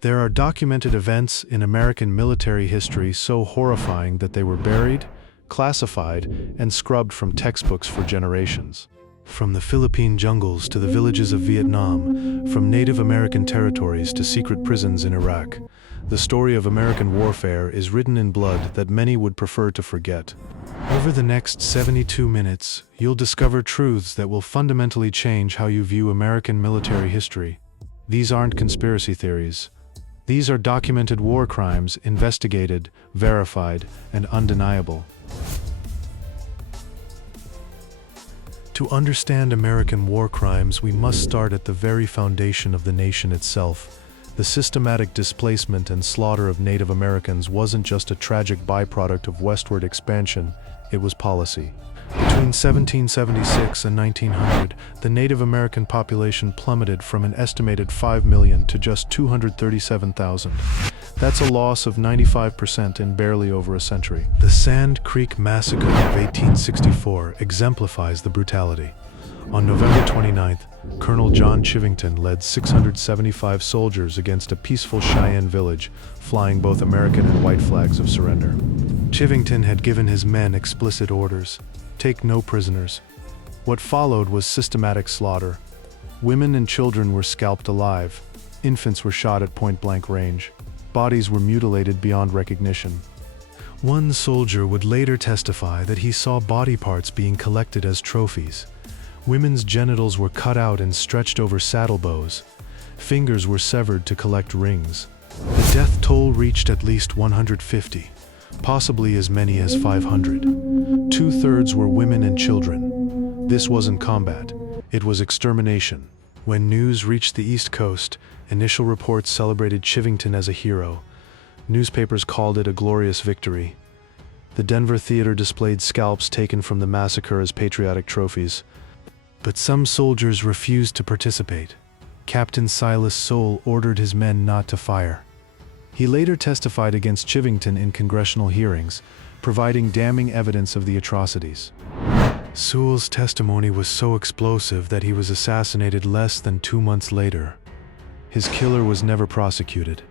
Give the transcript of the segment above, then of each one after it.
There are documented events in American military history so horrifying that they were buried, classified, and scrubbed from textbooks for generations. From the Philippine jungles to the villages of Vietnam, from Native American territories to secret prisons in Iraq, the story of American warfare is written in blood that many would prefer to forget. Over the next 72 minutes, you'll discover truths that will fundamentally change how you view American military history. These aren't conspiracy theories. These are documented war crimes, investigated, verified, and undeniable. To understand American war crimes, we must start at the very foundation of the nation itself. The systematic displacement and slaughter of Native Americans wasn't just a tragic byproduct of westward expansion, it was policy. Between 1776 and 1900, the Native American population plummeted from an estimated 5 million to just 237,000. That's a loss of 95% in barely over a century. The Sand Creek Massacre of 1864 exemplifies the brutality. On November 29th, Colonel John Chivington led 675 soldiers against a peaceful Cheyenne village, flying both American and white flags of surrender. Chivington had given his men explicit orders: take no prisoners. What followed was systematic slaughter. Women and children were scalped alive. Infants were shot at point-blank range. Bodies were mutilated beyond recognition. One soldier would later testify that he saw body parts being collected as trophies. Women's genitals were cut out and stretched over saddle bows. Fingers were severed to collect rings. The death toll reached at least 150, possibly as many as 500. 2/3 were women and children. This wasn't combat, it was extermination. When news reached the East Coast, initial reports celebrated Chivington as a hero. Newspapers called it a glorious victory. The Denver Theater displayed scalps taken from the massacre as patriotic trophies. But some soldiers refused to participate. Captain Silas Soule ordered his men not to fire. He later testified against Chivington in congressional hearings, providing damning evidence of the atrocities. Soule's testimony was so explosive that he was assassinated less than 2 months later. His killer was never prosecuted.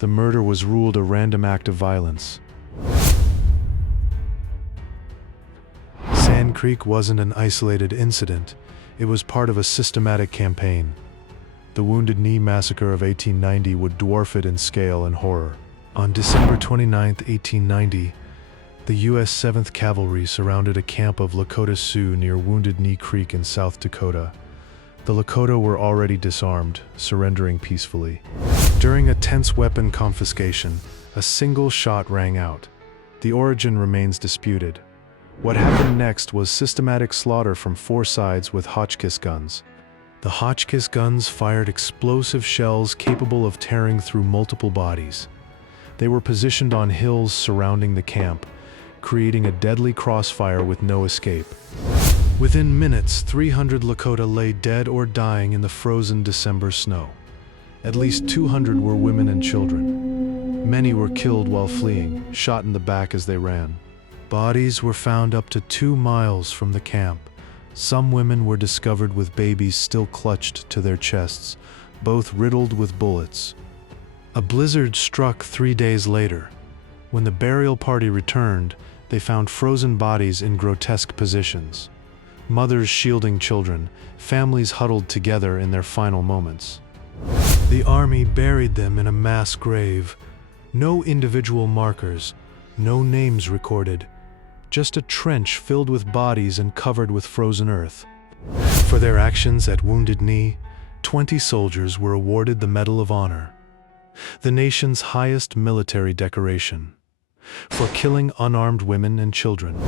The murder was ruled a random act of violence. Sand Creek wasn't an isolated incident, it was part of a systematic campaign. The Wounded Knee Massacre of 1890 would dwarf it in scale and horror. On December 29, 1890, the U.S. 7th Cavalry surrounded a camp of Lakota Sioux near Wounded Knee Creek in South Dakota. The Lakota were already disarmed, surrendering peacefully. During a tense weapon confiscation, a single shot rang out. The origin remains disputed. What happened next was systematic slaughter from 4 sides with Hotchkiss guns. The Hotchkiss guns fired explosive shells capable of tearing through multiple bodies. They were positioned on hills surrounding the camp, creating a deadly crossfire with no escape. Within minutes, 300 Lakota lay dead or dying in the frozen December snow. At least 200 were women and children. Many were killed while fleeing, shot in the back as they ran. Bodies were found up to 2 miles from the camp. Some women were discovered with babies still clutched to their chests, both riddled with bullets. A blizzard struck 3 days later. When the burial party returned, they found frozen bodies in grotesque positions. Mothers shielding children, families huddled together in their final moments. The army buried them in a mass grave. No individual markers, no names recorded. Just a trench filled with bodies and covered with frozen earth. For their actions at Wounded Knee, 20 soldiers were awarded the Medal of Honor, the nation's highest military decoration, for killing unarmed women and children.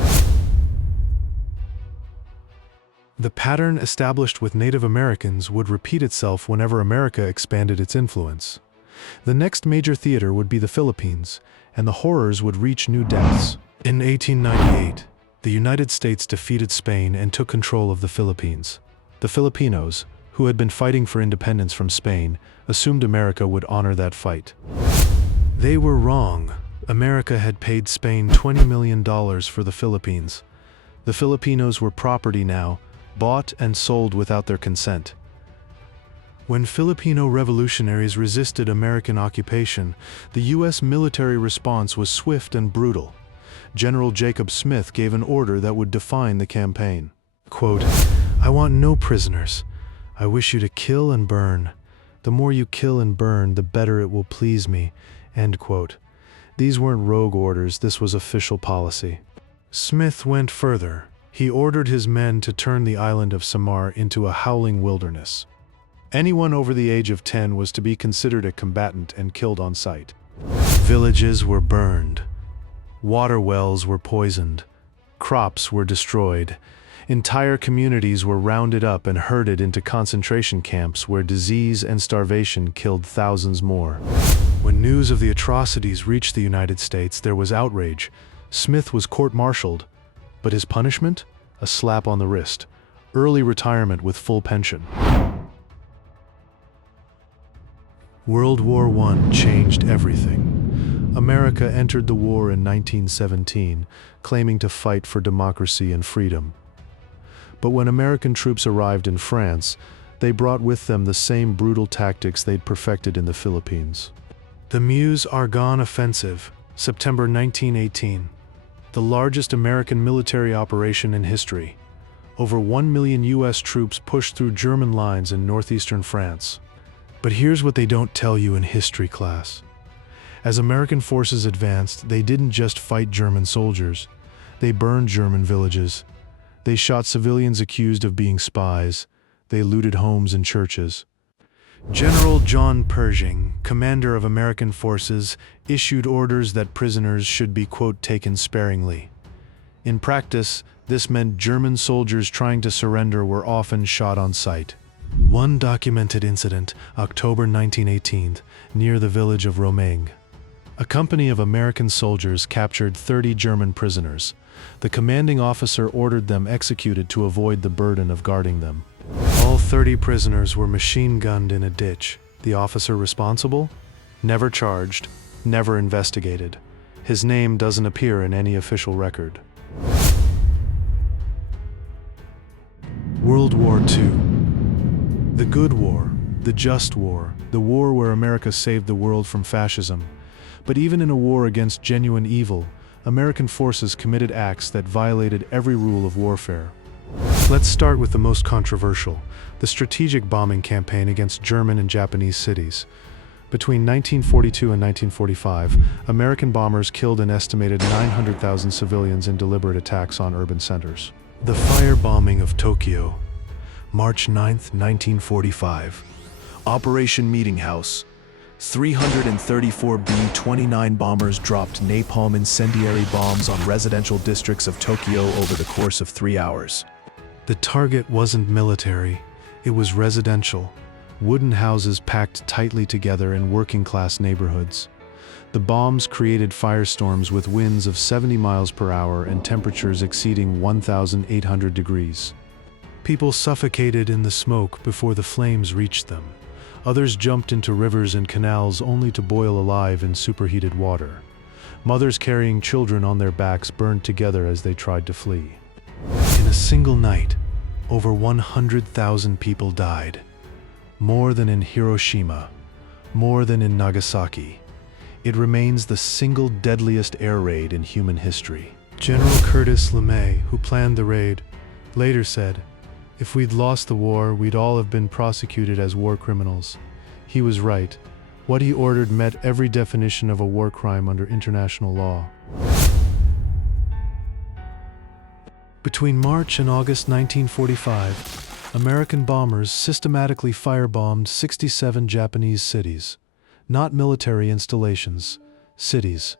The pattern established with Native Americans would repeat itself whenever America expanded its influence. The next major theater would be the Philippines, and the horrors would reach new depths. In 1898, the United States defeated Spain and took control of the Philippines. The Filipinos, who had been fighting for independence from Spain, assumed America would honor that fight. They were wrong. America had paid Spain $20 million for the Philippines. The Filipinos were property now, bought and sold without their consent. When Filipino revolutionaries resisted American occupation, the U.S. military response was swift and brutal. General Jacob Smith gave an order that would define the campaign. Quote, "I want no prisoners. I wish you to kill and burn. The more you kill and burn, the better it will please me." End quote. These weren't rogue orders, this was official policy. Smith went further. He ordered his men to turn the island of Samar into a howling wilderness. Anyone over the age of 10 was to be considered a combatant and killed on sight. Villages were burned. Water wells were poisoned. Crops were destroyed. Entire communities were rounded up and herded into concentration camps where disease and starvation killed thousands more. When news of the atrocities reached the United States, there was outrage. Smith was court-martialed, but his punishment? A slap on the wrist. Early retirement with full pension. World War I changed everything. America entered the war in 1917, claiming to fight for democracy and freedom. But when American troops arrived in France, they brought with them the same brutal tactics they'd perfected in the Philippines. The Meuse-Argonne Offensive, September 1918. The largest American military operation in history. Over 1 million U.S. troops pushed through German lines in northeastern France. But here's what they don't tell you in history class. As American forces advanced, they didn't just fight German soldiers. They burned German villages. They shot civilians accused of being spies. They looted homes and churches. General John Pershing, commander of American forces, issued orders that prisoners should be, quote, taken sparingly. In practice, this meant German soldiers trying to surrender were often shot on sight. One documented incident, October 1918, near the village of Romaing. A company of American soldiers captured 30 German prisoners. The commanding officer ordered them executed to avoid the burden of guarding them. All 30 prisoners were machine-gunned in a ditch. The officer responsible? Never charged, never investigated. His name doesn't appear in any official record. World War II. The good war, the just war, the war where America saved the world from fascism. But even in a war against genuine evil, American forces committed acts that violated every rule of warfare. Let's start with the most controversial, the strategic bombing campaign against German and Japanese cities. Between 1942 and 1945, American bombers killed an estimated 900,000 civilians in deliberate attacks on urban centers. The firebombing of Tokyo. March 9, 1945. Operation Meeting House. 334 B-29 bombers dropped napalm incendiary bombs on residential districts of Tokyo over the course of 3 hours. The target wasn't military, it was residential. Wooden houses packed tightly together in working-class neighborhoods. The bombs created firestorms with winds of 70 miles per hour and temperatures exceeding 1,800 degrees. People suffocated in the smoke before the flames reached them. Others jumped into rivers and canals only to boil alive in superheated water. Mothers carrying children on their backs burned together as they tried to flee. In a single night, over 100,000 people died. More than in Hiroshima, more than in Nagasaki. It remains the single deadliest air raid in human history. General Curtis LeMay, who planned the raid, later said, "If we'd lost the war, we'd all have been prosecuted as war criminals." He was right. What he ordered met every definition of a war crime under international law. Between March and August 1945, American bombers systematically firebombed 67 Japanese cities. Not military installations, cities.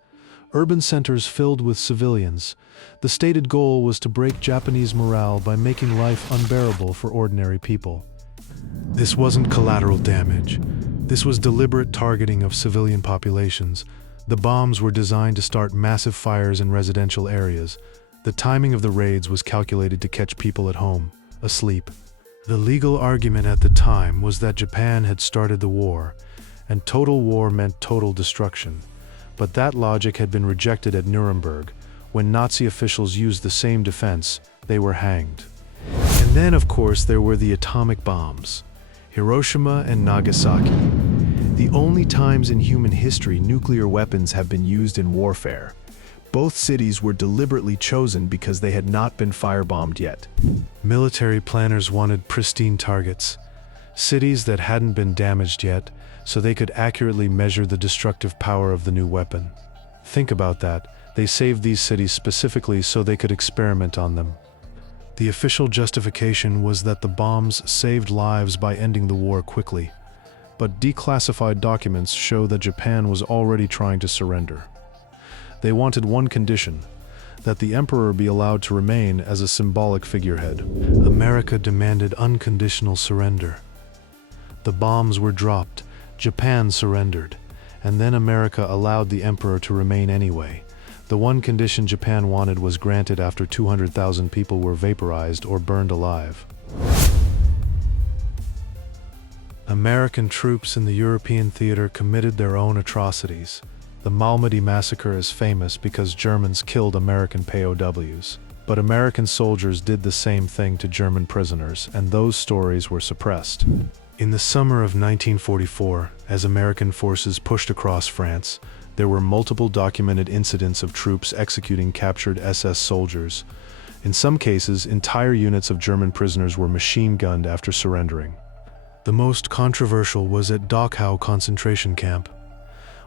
Urban centers filled with civilians. The stated goal was to break Japanese morale by making life unbearable for ordinary people. This wasn't collateral damage. This was deliberate targeting of civilian populations. The bombs were designed to start massive fires in residential areas. The timing of the raids was calculated to catch people at home, asleep. The legal argument at the time was that Japan had started the war, and total war meant total destruction. But that logic had been rejected at Nuremberg. When Nazi officials used the same defense, they were hanged. And then, of course, there were the atomic bombs. Hiroshima and Nagasaki. The only times in human history nuclear weapons have been used in warfare. Both cities were deliberately chosen because they had not been firebombed yet. Military planners wanted pristine targets, cities that hadn't been damaged yet, so they could accurately measure the destructive power of the new weapon. Think about that. They saved these cities specifically so they could experiment on them. The official justification was that the bombs saved lives by ending the war quickly, but declassified documents show that Japan was already trying to surrender. They wanted one condition, that the emperor be allowed to remain as a symbolic figurehead. America demanded unconditional surrender. The bombs were dropped, Japan surrendered, and then America allowed the emperor to remain anyway. The one condition Japan wanted was granted after 200,000 people were vaporized or burned alive. American troops in the European theater committed their own atrocities. The Malmedy Massacre is famous because Germans killed American POWs. But American soldiers did the same thing to German prisoners, and those stories were suppressed. In the summer of 1944, as American forces pushed across France, there were multiple documented incidents of troops executing captured SS soldiers. In some cases, entire units of German prisoners were machine-gunned after surrendering. The most controversial was at Dachau concentration camp.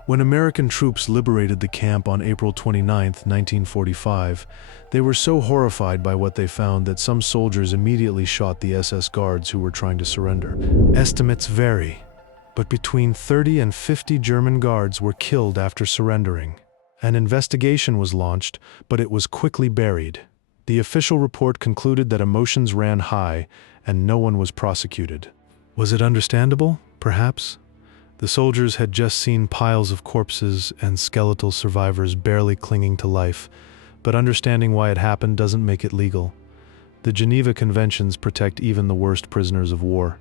When American troops liberated the camp on April 29, 1945, they were so horrified by what they found that some soldiers immediately shot the SS guards who were trying to surrender. Estimates vary, but between 30 and 50 German guards were killed after surrendering. An investigation was launched, but it was quickly buried. The official report concluded that emotions ran high and no one was prosecuted. Was it understandable? Perhaps. The soldiers had just seen piles of corpses and skeletal survivors barely clinging to life, but understanding why it happened doesn't make it legal. The Geneva Conventions protect even the worst prisoners of war.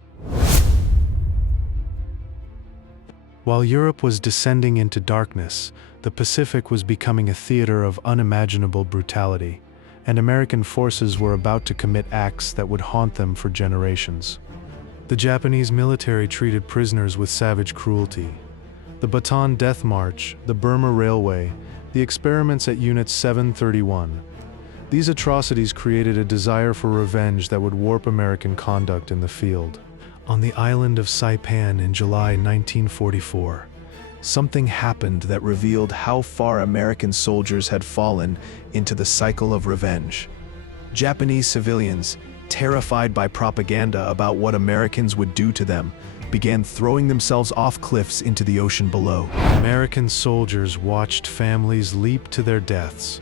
While Europe was descending into darkness, the Pacific was becoming a theater of unimaginable brutality, and American forces were about to commit acts that would haunt them for generations. The Japanese military treated prisoners with savage cruelty. The Bataan Death March, the Burma Railway, the experiments at Unit 731. These atrocities created a desire for revenge that would warp American conduct in the field. On the island of Saipan in July 1944, something happened that revealed how far American soldiers had fallen into the cycle of revenge. Japanese civilians, terrified by propaganda about what Americans would do to them, began throwing themselves off cliffs into the ocean below. American soldiers watched families leap to their deaths,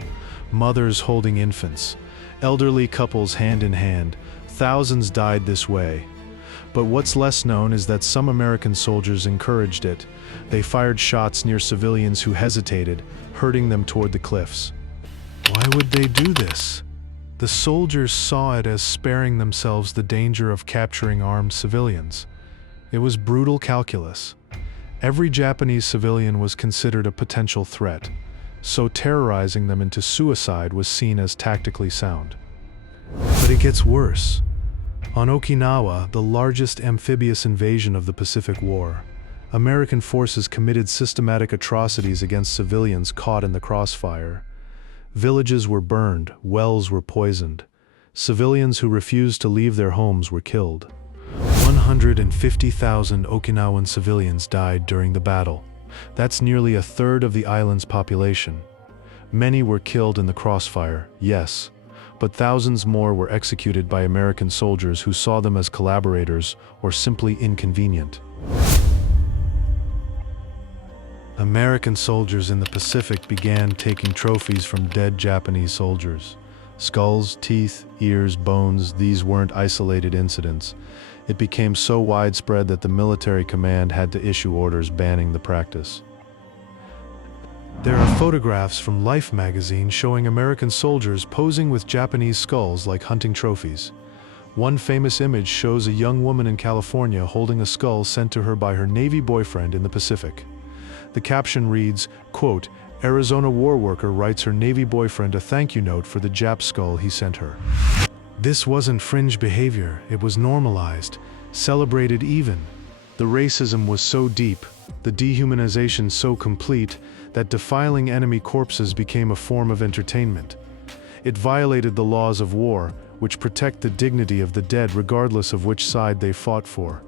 mothers holding infants, elderly couples hand in hand. Thousands died this way. But what's less known is that some American soldiers encouraged it. They fired shots near civilians who hesitated, hurting them toward the cliffs. Why would they do this? The soldiers saw it as sparing themselves the danger of capturing armed civilians. It was brutal calculus. Every Japanese civilian was considered a potential threat, so terrorizing them into suicide was seen as tactically sound. But it gets worse. On Okinawa, the largest amphibious invasion of the Pacific War, American forces committed systematic atrocities against civilians caught in the crossfire. Villages were burned, wells were poisoned. Civilians who refused to leave their homes were killed. 150,000 Okinawan civilians died during the battle. That's nearly a third of the island's population. Many were killed in the crossfire, yes, but thousands more were executed by American soldiers who saw them as collaborators or simply inconvenient. American soldiers in the Pacific began taking trophies from dead Japanese soldiers. Skulls, teeth, ears, bones, these weren't isolated incidents. It became so widespread that the military command had to issue orders banning the practice. There are photographs from Life magazine showing American soldiers posing with Japanese skulls like hunting trophies. One famous image shows a young woman in California holding a skull sent to her by her Navy boyfriend in the Pacific. The caption reads, quote, "Arizona war worker writes her Navy boyfriend a thank you note for the Jap skull he sent her." This wasn't fringe behavior, it was normalized, celebrated even. The racism was so deep, the dehumanization so complete, that defiling enemy corpses became a form of entertainment. It violated the laws of war, which protect the dignity of the dead regardless of which side they fought for.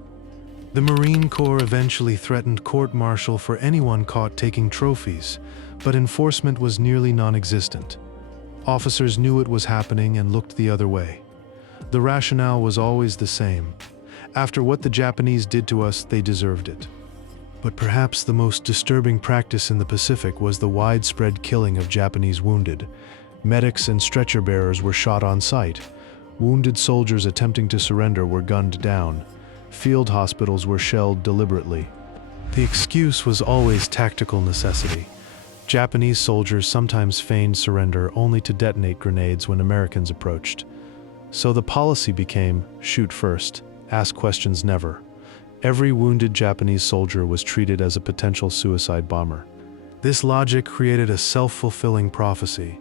The Marine Corps eventually threatened court-martial for anyone caught taking trophies, but enforcement was nearly non-existent. Officers knew it was happening and looked the other way. The rationale was always the same. After what the Japanese did to us, they deserved it. But perhaps the most disturbing practice in the Pacific was the widespread killing of Japanese wounded. Medics and stretcher bearers were shot on sight. Wounded soldiers attempting to surrender were gunned down. Field hospitals were shelled deliberately. The excuse was always tactical necessity. Japanese soldiers sometimes feigned surrender only to detonate grenades when Americans approached. So the policy became, shoot first, ask questions never. Every wounded Japanese soldier was treated as a potential suicide bomber. This logic created a self-fulfilling prophecy.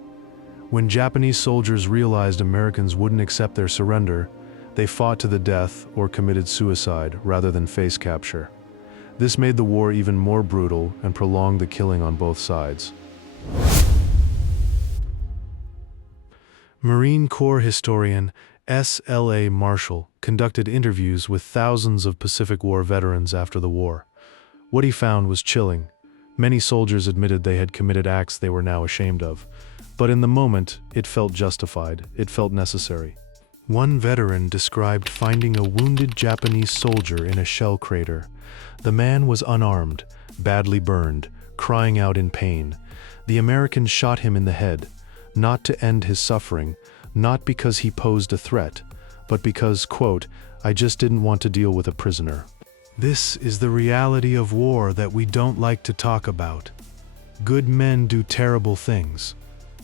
When Japanese soldiers realized Americans wouldn't accept their surrender, they fought to the death or committed suicide rather than face capture. This made the war even more brutal and prolonged the killing on both sides. Marine Corps historian S.L.A. Marshall conducted interviews with thousands of Pacific War veterans after the war. What he found was chilling. Many soldiers admitted they had committed acts they were now ashamed of. But in the moment, it felt justified, it felt necessary. One veteran described finding a wounded Japanese soldier in a shell crater. The man was unarmed, badly burned, crying out in pain. The Americans shot him in the head, not to end his suffering, not because he posed a threat, but because, quote, "I just didn't want to deal with a prisoner." This is the reality of war that we don't like to talk about. Good men do terrible things,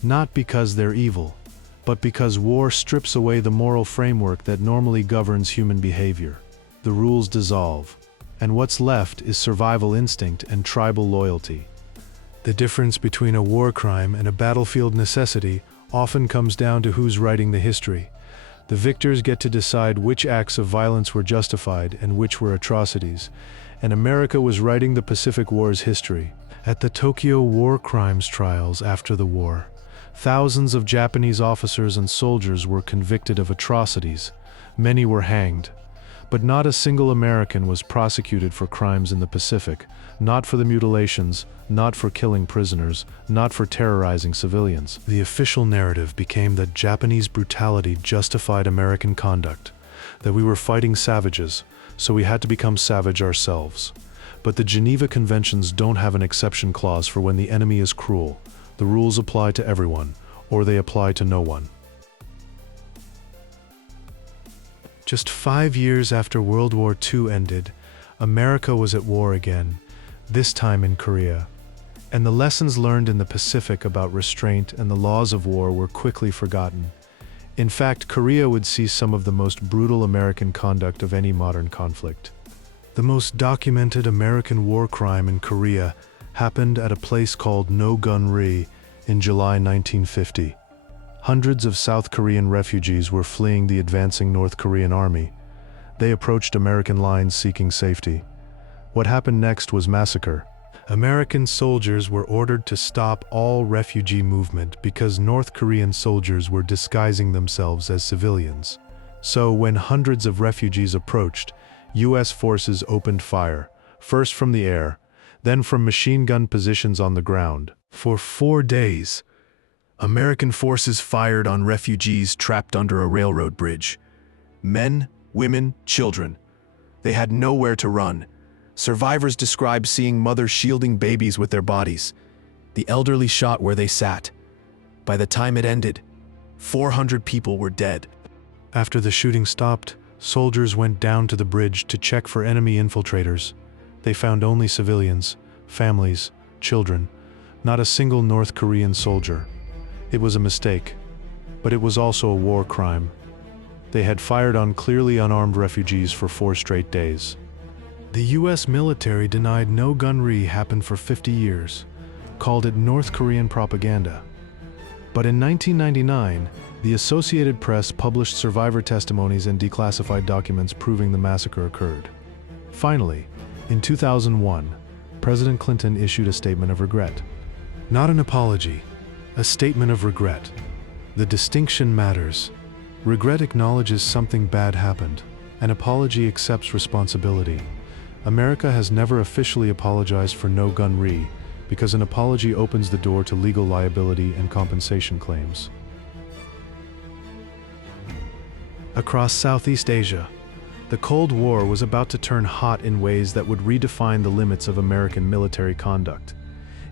not because they're evil, but because war strips away the moral framework that normally governs human behavior. The rules dissolve, and what's left is survival instinct and tribal loyalty. The difference between a war crime and a battlefield necessity often comes down to who's writing the history. The victors get to decide which acts of violence were justified and which were atrocities, and America was writing the Pacific War's history. At the Tokyo war crimes trials after the war, thousands of Japanese officers and soldiers were convicted of atrocities. Many were hanged. But not a single American was prosecuted for crimes in the Pacific, not for the mutilations, not for killing prisoners, not for terrorizing civilians. The official narrative became that Japanese brutality justified American conduct, that we were fighting savages, so we had to become savage ourselves. But the Geneva Conventions don't have an exception clause for when the enemy is cruel. The rules apply to everyone, or they apply to no one. Just 5 years after World War II ended, America was at war again, this time in Korea. And the lessons learned in the Pacific about restraint and the laws of war were quickly forgotten. In fact, Korea would see some of the most brutal American conduct of any modern conflict. The most documented American war crime in Korea happened at a place called No-Gun-ri in July 1950. Hundreds of South Korean refugees were fleeing the advancing North Korean army. They approached American lines seeking safety. What happened next was massacre. American soldiers were ordered to stop all refugee movement because North Korean soldiers were disguising themselves as civilians. So when hundreds of refugees approached, U.S. forces opened fire, first from the air, then from machine gun positions on the ground. For 4 days, American forces fired on refugees trapped under a railroad bridge. Men, women, children. They had nowhere to run. Survivors described seeing mothers shielding babies with their bodies. The elderly shot where they sat. By the time it ended, 400 people were dead. After the shooting stopped, soldiers went down to the bridge to check for enemy infiltrators. They found only civilians, families, children, not a single North Korean soldier. It was a mistake, but it was also a war crime. They had fired on clearly unarmed refugees for 4 straight days. The U.S. military denied No-Gun-ri happened for 50 years, called it North Korean propaganda. But in 1999, The Associated Press published survivor testimonies and declassified documents proving the massacre occurred. Finally, in 2001, President Clinton issued a statement of regret. Not an apology, a statement of regret. The distinction matters. Regret acknowledges something bad happened. An apology accepts responsibility. America has never officially apologized for No Gun Re, because an apology opens the door to legal liability and compensation claims. Across Southeast Asia, the Cold War was about to turn hot in ways that would redefine the limits of American military conduct.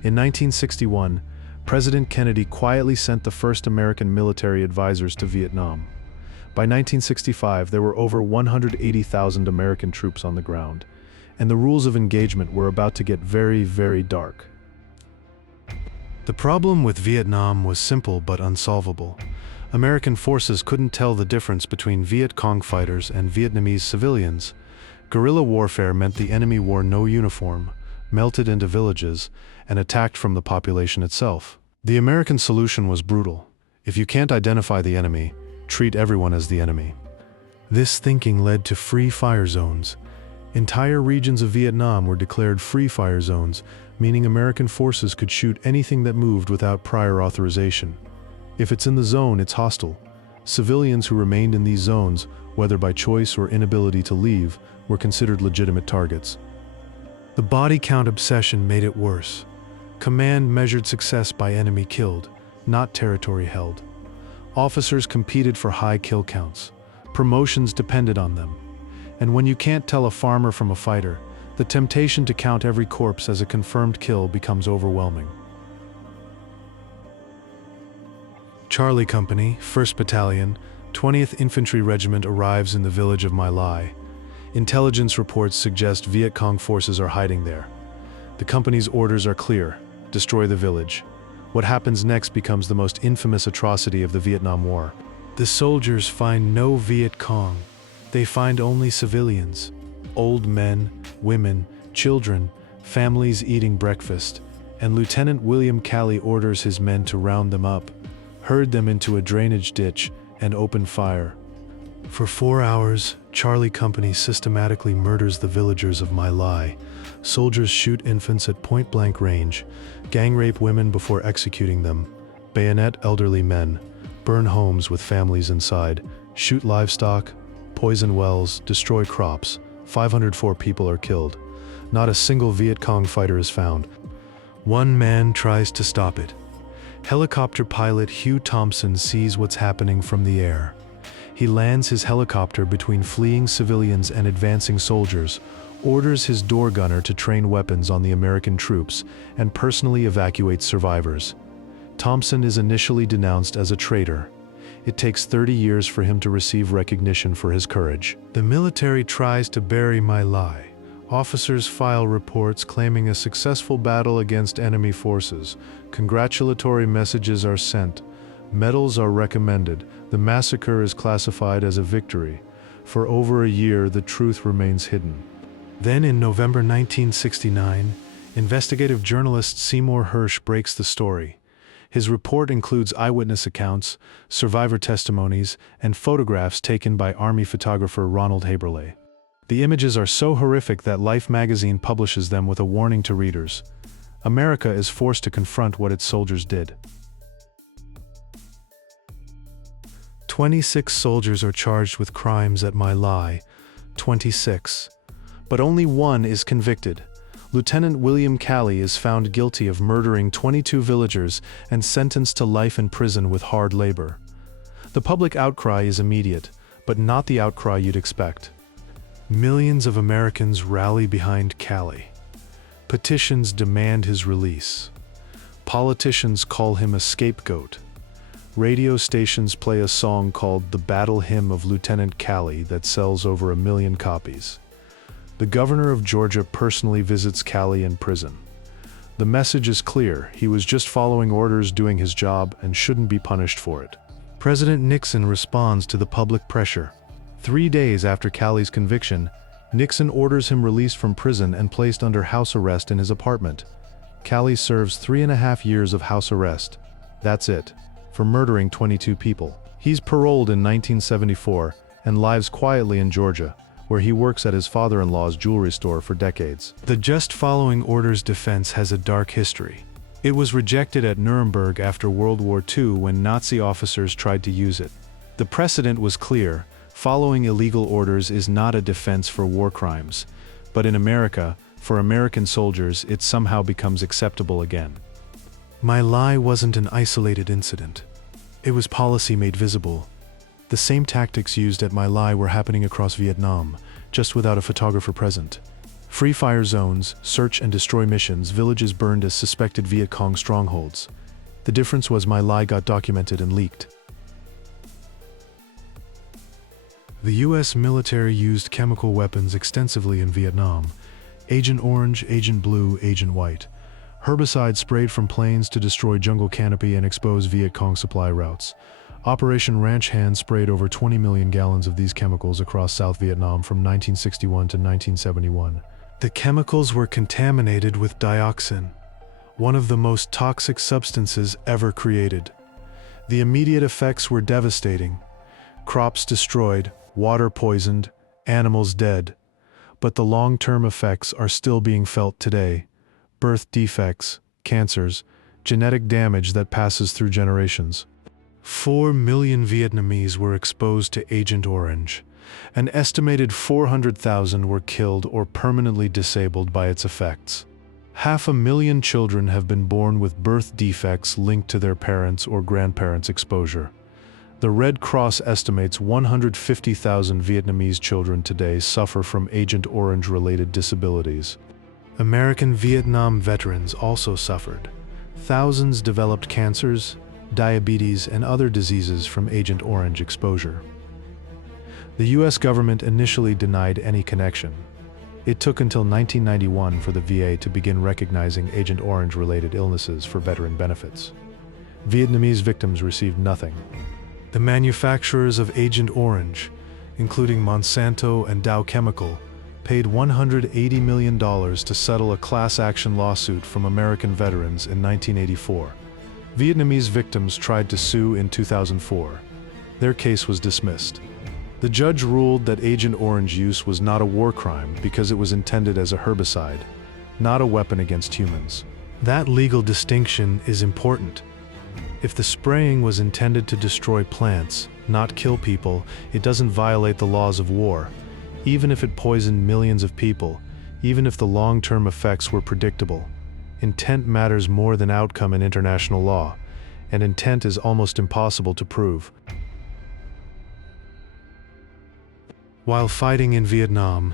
In 1961, President Kennedy quietly sent the first American military advisors to Vietnam. By 1965, there were over 180,000 American troops on the ground, and the rules of engagement were about to get very, very dark. The problem with Vietnam was simple but unsolvable. American forces couldn't tell the difference between Viet Cong fighters and Vietnamese civilians. Guerrilla warfare meant the enemy wore no uniform, melted into villages, and attacked from the population itself. The American solution was brutal. If you can't identify the enemy, treat everyone as the enemy. This thinking led to free fire zones. Entire regions of Vietnam were declared free fire zones, meaning American forces could shoot anything that moved without prior authorization. If it's in the zone, it's hostile. Civilians who remained in these zones, whether by choice or inability to leave, were considered legitimate targets. The body count obsession made it worse. Command measured success by enemy killed, not territory held. Officers competed for high kill counts. Promotions depended on them. And when you can't tell a farmer from a fighter, the temptation to count every corpse as a confirmed kill becomes overwhelming. Charlie Company, 1st Battalion, 20th Infantry Regiment arrives in the village of My Lai. Intelligence reports suggest Viet Cong forces are hiding there. The company's orders are clear: destroy the village. What happens next becomes the most infamous atrocity of the Vietnam War. The soldiers find no Viet Cong. They find only civilians. Old men, women, children, families eating breakfast, and Lieutenant William Calley orders his men to round them up, herd them into a drainage ditch, and open fire. For 4 hours, Charlie Company systematically murders the villagers of My Lai. Soldiers shoot infants at point-blank range, gang rape women before executing them, bayonet elderly men, burn homes with families inside, shoot livestock, poison wells, destroy crops. 504 people are killed. Not a single Viet Cong fighter is found. One man tries to stop it. Helicopter pilot Hugh Thompson sees what's happening from the air. He lands his helicopter between fleeing civilians and advancing soldiers, orders his door gunner to train weapons on the American troops, and personally evacuates survivors. Thompson is initially denounced as a traitor. It takes 30 years for him to receive recognition for his courage. The military tries to bury My Lai. Officers file reports claiming a successful battle against enemy forces. Congratulatory messages are sent. Medals are recommended. The massacre is classified as a victory. For over a year, the truth remains hidden. Then in November 1969, investigative journalist Seymour Hersh breaks the story. His report includes eyewitness accounts, survivor testimonies, and photographs taken by Army photographer Ronald Haberle. The images are so horrific that Life magazine publishes them with a warning to readers. America is forced to confront what its soldiers did. 26 soldiers are charged with crimes at My Lai. 26. But only one is convicted. Lieutenant William Calley is found guilty of murdering 22 villagers and sentenced to life in prison with hard labor. The public outcry is immediate, but not the outcry you'd expect. Millions of Americans rally behind Calley. Petitions demand his release. Politicians call him a scapegoat. Radio stations play a song called The Battle Hymn of Lieutenant Calley that sells over 1 million copies. The governor of Georgia personally visits Calley in prison. The message is clear: he was just following orders, doing his job, and shouldn't be punished for it. President Nixon responds to the public pressure. 3 days after Calley's conviction, Nixon orders him released from prison and placed under house arrest in his apartment. Calley serves 3.5 years of house arrest. That's it. For murdering 22 people. He's paroled in 1974 and lives quietly in Georgia, where he works at his father-in-law's jewelry store for decades. The just following order's defense has a dark history. It was rejected at Nuremberg after World War II when Nazi officers tried to use it. The precedent was clear: following illegal orders is not a defense for war crimes. But in America, for American soldiers, it somehow becomes acceptable again. My Lai wasn't an isolated incident. It was policy made visible. The same tactics used at My Lai were happening across Vietnam, just without a photographer present. Free fire zones, search and destroy missions, villages burned as suspected Viet Cong strongholds. The difference was My Lai got documented and leaked. The US military used chemical weapons extensively in Vietnam. Agent Orange, Agent Blue, Agent White. Herbicide sprayed from planes to destroy jungle canopy and expose Viet Cong supply routes. Operation Ranch Hand sprayed over 20 million gallons of these chemicals across South Vietnam from 1961 to 1971. The chemicals were contaminated with dioxin, one of the most toxic substances ever created. The immediate effects were devastating. Crops destroyed, water poisoned, animals dead. But the long-term effects are still being felt today. Birth defects, cancers, genetic damage that passes through generations. 4 million Vietnamese were exposed to Agent Orange. An estimated 400,000 were killed or permanently disabled by its effects. 500,000 children have been born with birth defects linked to their parents' or grandparents' exposure. The Red Cross estimates 150,000 Vietnamese children today suffer from Agent Orange-related disabilities. American Vietnam veterans also suffered. Thousands developed cancers, diabetes, and other diseases from Agent Orange exposure. The US government initially denied any connection. It took until 1991 for the VA to begin recognizing Agent Orange-related illnesses for veteran benefits. Vietnamese victims received nothing. The manufacturers of Agent Orange, including Monsanto and Dow Chemical, paid $180 million to settle a class action lawsuit from American veterans in 1984. Vietnamese victims tried to sue in 2004. Their case was dismissed. The judge ruled that Agent Orange use was not a war crime because it was intended as a herbicide, not a weapon against humans. That legal distinction is important. If the spraying was intended to destroy plants, not kill people, it doesn't violate the laws of war. Even if it poisoned millions of people, even if the long-term effects were predictable. Intent matters more than outcome in international law, and intent is almost impossible to prove. While fighting in Vietnam,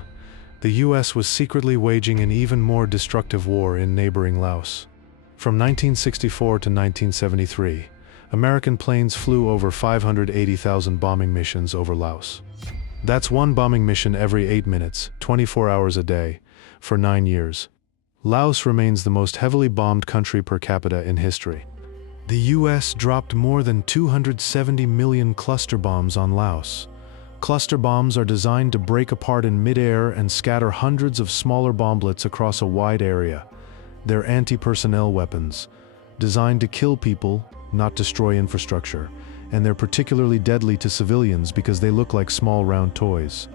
the US was secretly waging an even more destructive war in neighboring Laos. From 1964 to 1973, American planes flew over 580,000 bombing missions over Laos. That's one bombing mission every 8 minutes, 24 hours a day, for 9 years. Laos remains the most heavily bombed country per capita in history. The US dropped more than 270 million cluster bombs on Laos. Cluster bombs are designed to break apart in mid-air and scatter hundreds of smaller bomblets across a wide area. They're anti-personnel weapons, designed to kill people, not destroy infrastructure, and they're particularly deadly to civilians because they look like small round toys.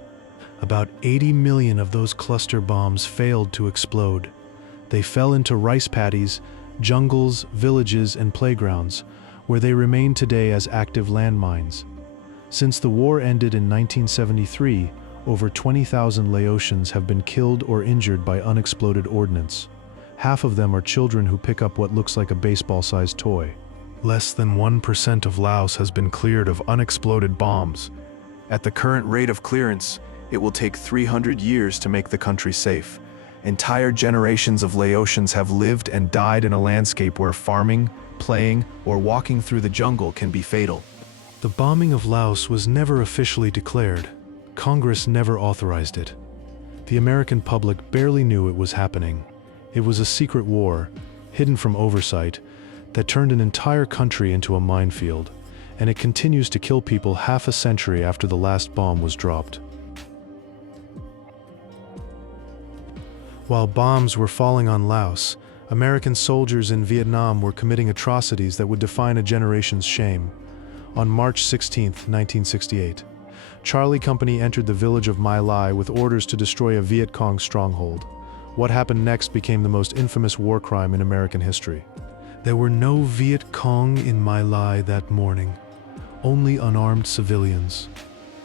About 80 million of those cluster bombs failed to explode. They fell into rice paddies, jungles, villages, and playgrounds, where they remain today as active landmines. Since the war ended in 1973, over 20,000 Laotians have been killed or injured by unexploded ordnance. Half of them are children who pick up what looks like a baseball-sized toy. Less than 1% of Laos has been cleared of unexploded bombs. At the current rate of clearance, it will take 300 years to make the country safe. Entire generations of Laotians have lived and died in a landscape where farming, playing, or walking through the jungle can be fatal. The bombing of Laos was never officially declared. Congress never authorized it. The American public barely knew it was happening. It was a secret war, hidden from oversight, that turned an entire country into a minefield, and it continues to kill people half a century after the last bomb was dropped. While bombs were falling on Laos, American soldiers in Vietnam were committing atrocities that would define a generation's shame. On March 16, 1968, Charlie Company entered the village of My Lai with orders to destroy a Viet Cong stronghold. What happened next became the most infamous war crime in American history. There were no Viet Cong in My Lai that morning, only unarmed civilians.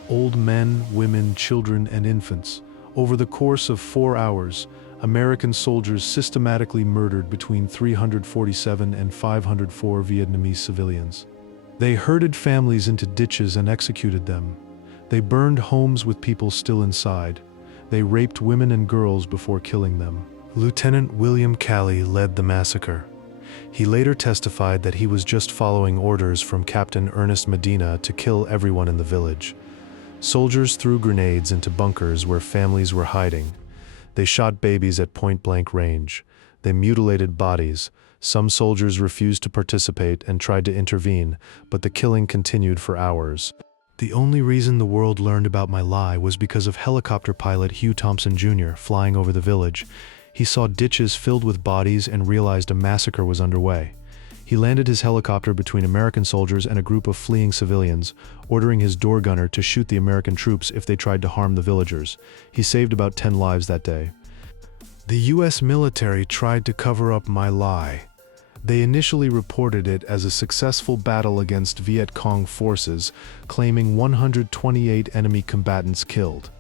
Old men, women, children, and infants. Over the course of 4 hours, American soldiers systematically murdered between 347 and 504 Vietnamese civilians. They herded families into ditches and executed them. They burned homes with people still inside. They raped women and girls before killing them. Lieutenant William Calley led the massacre. He later testified that he was just following orders from Captain Ernest Medina to kill everyone in the village. Soldiers threw grenades into bunkers where families were hiding. They shot babies at point-blank range. They mutilated bodies. Some soldiers refused to participate and tried to intervene, but the killing continued for hours. The only reason the world learned about My Lai was because of helicopter pilot Hugh Thompson Jr. flying over the village. He saw ditches filled with bodies and realized a massacre was underway. He landed his helicopter between American soldiers and a group of fleeing civilians, ordering his door gunner to shoot the American troops if they tried to harm the villagers. He saved about 10 lives that day. The U.S. military tried to cover up My Lai. They initially reported it as a successful battle against Viet Cong forces, claiming 128 enemy combatants killed.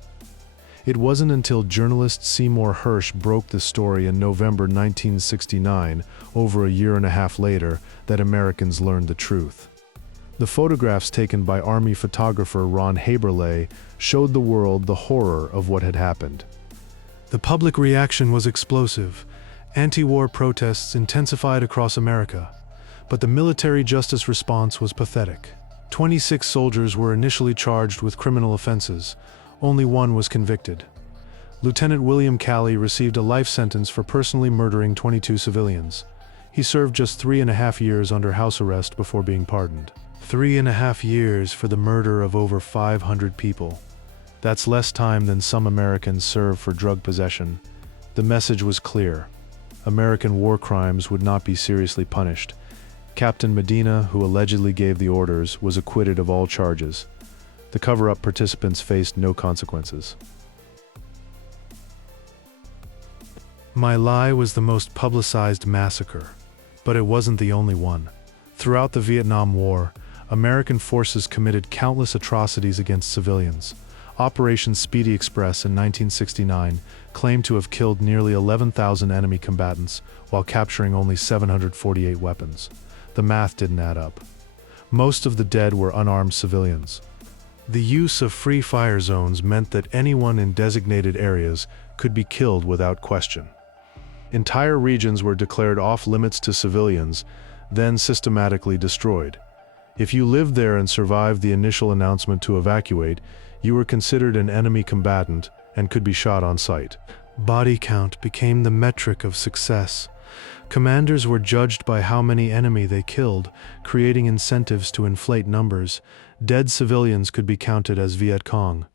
It wasn't until journalist Seymour Hersh broke the story in November 1969, over a year and a half later, that Americans learned the truth. The photographs taken by Army photographer Ron Haberle showed the world the horror of what had happened. The public reaction was explosive. Anti-war protests intensified across America, but the military justice response was pathetic. 26 soldiers were initially charged with criminal offenses. Only one was convicted. Lieutenant William Calley received a life sentence for personally murdering 22 civilians. He served just 3.5 years under house arrest before being pardoned. 3.5 years for the murder of over 500 people. That's less time than some Americans serve for drug possession. The message was clear. American war crimes would not be seriously punished. Captain Medina, who allegedly gave the orders, was acquitted of all charges. The cover-up participants faced no consequences. My Lai was the most publicized massacre, but it wasn't the only one. Throughout the Vietnam War, American forces committed countless atrocities against civilians. Operation Speedy Express in 1969 claimed to have killed nearly 11,000 enemy combatants while capturing only 748 weapons. The math didn't add up. Most of the dead were unarmed civilians. The use of free fire zones meant that anyone in designated areas could be killed without question. Entire regions were declared off-limits to civilians, then systematically destroyed. If you lived there and survived the initial announcement to evacuate, you were considered an enemy combatant and could be shot on sight. Body count became the metric of success. Commanders were judged by how many enemy they killed, creating incentives to inflate numbers. Dead civilians could be counted as Viet Cong.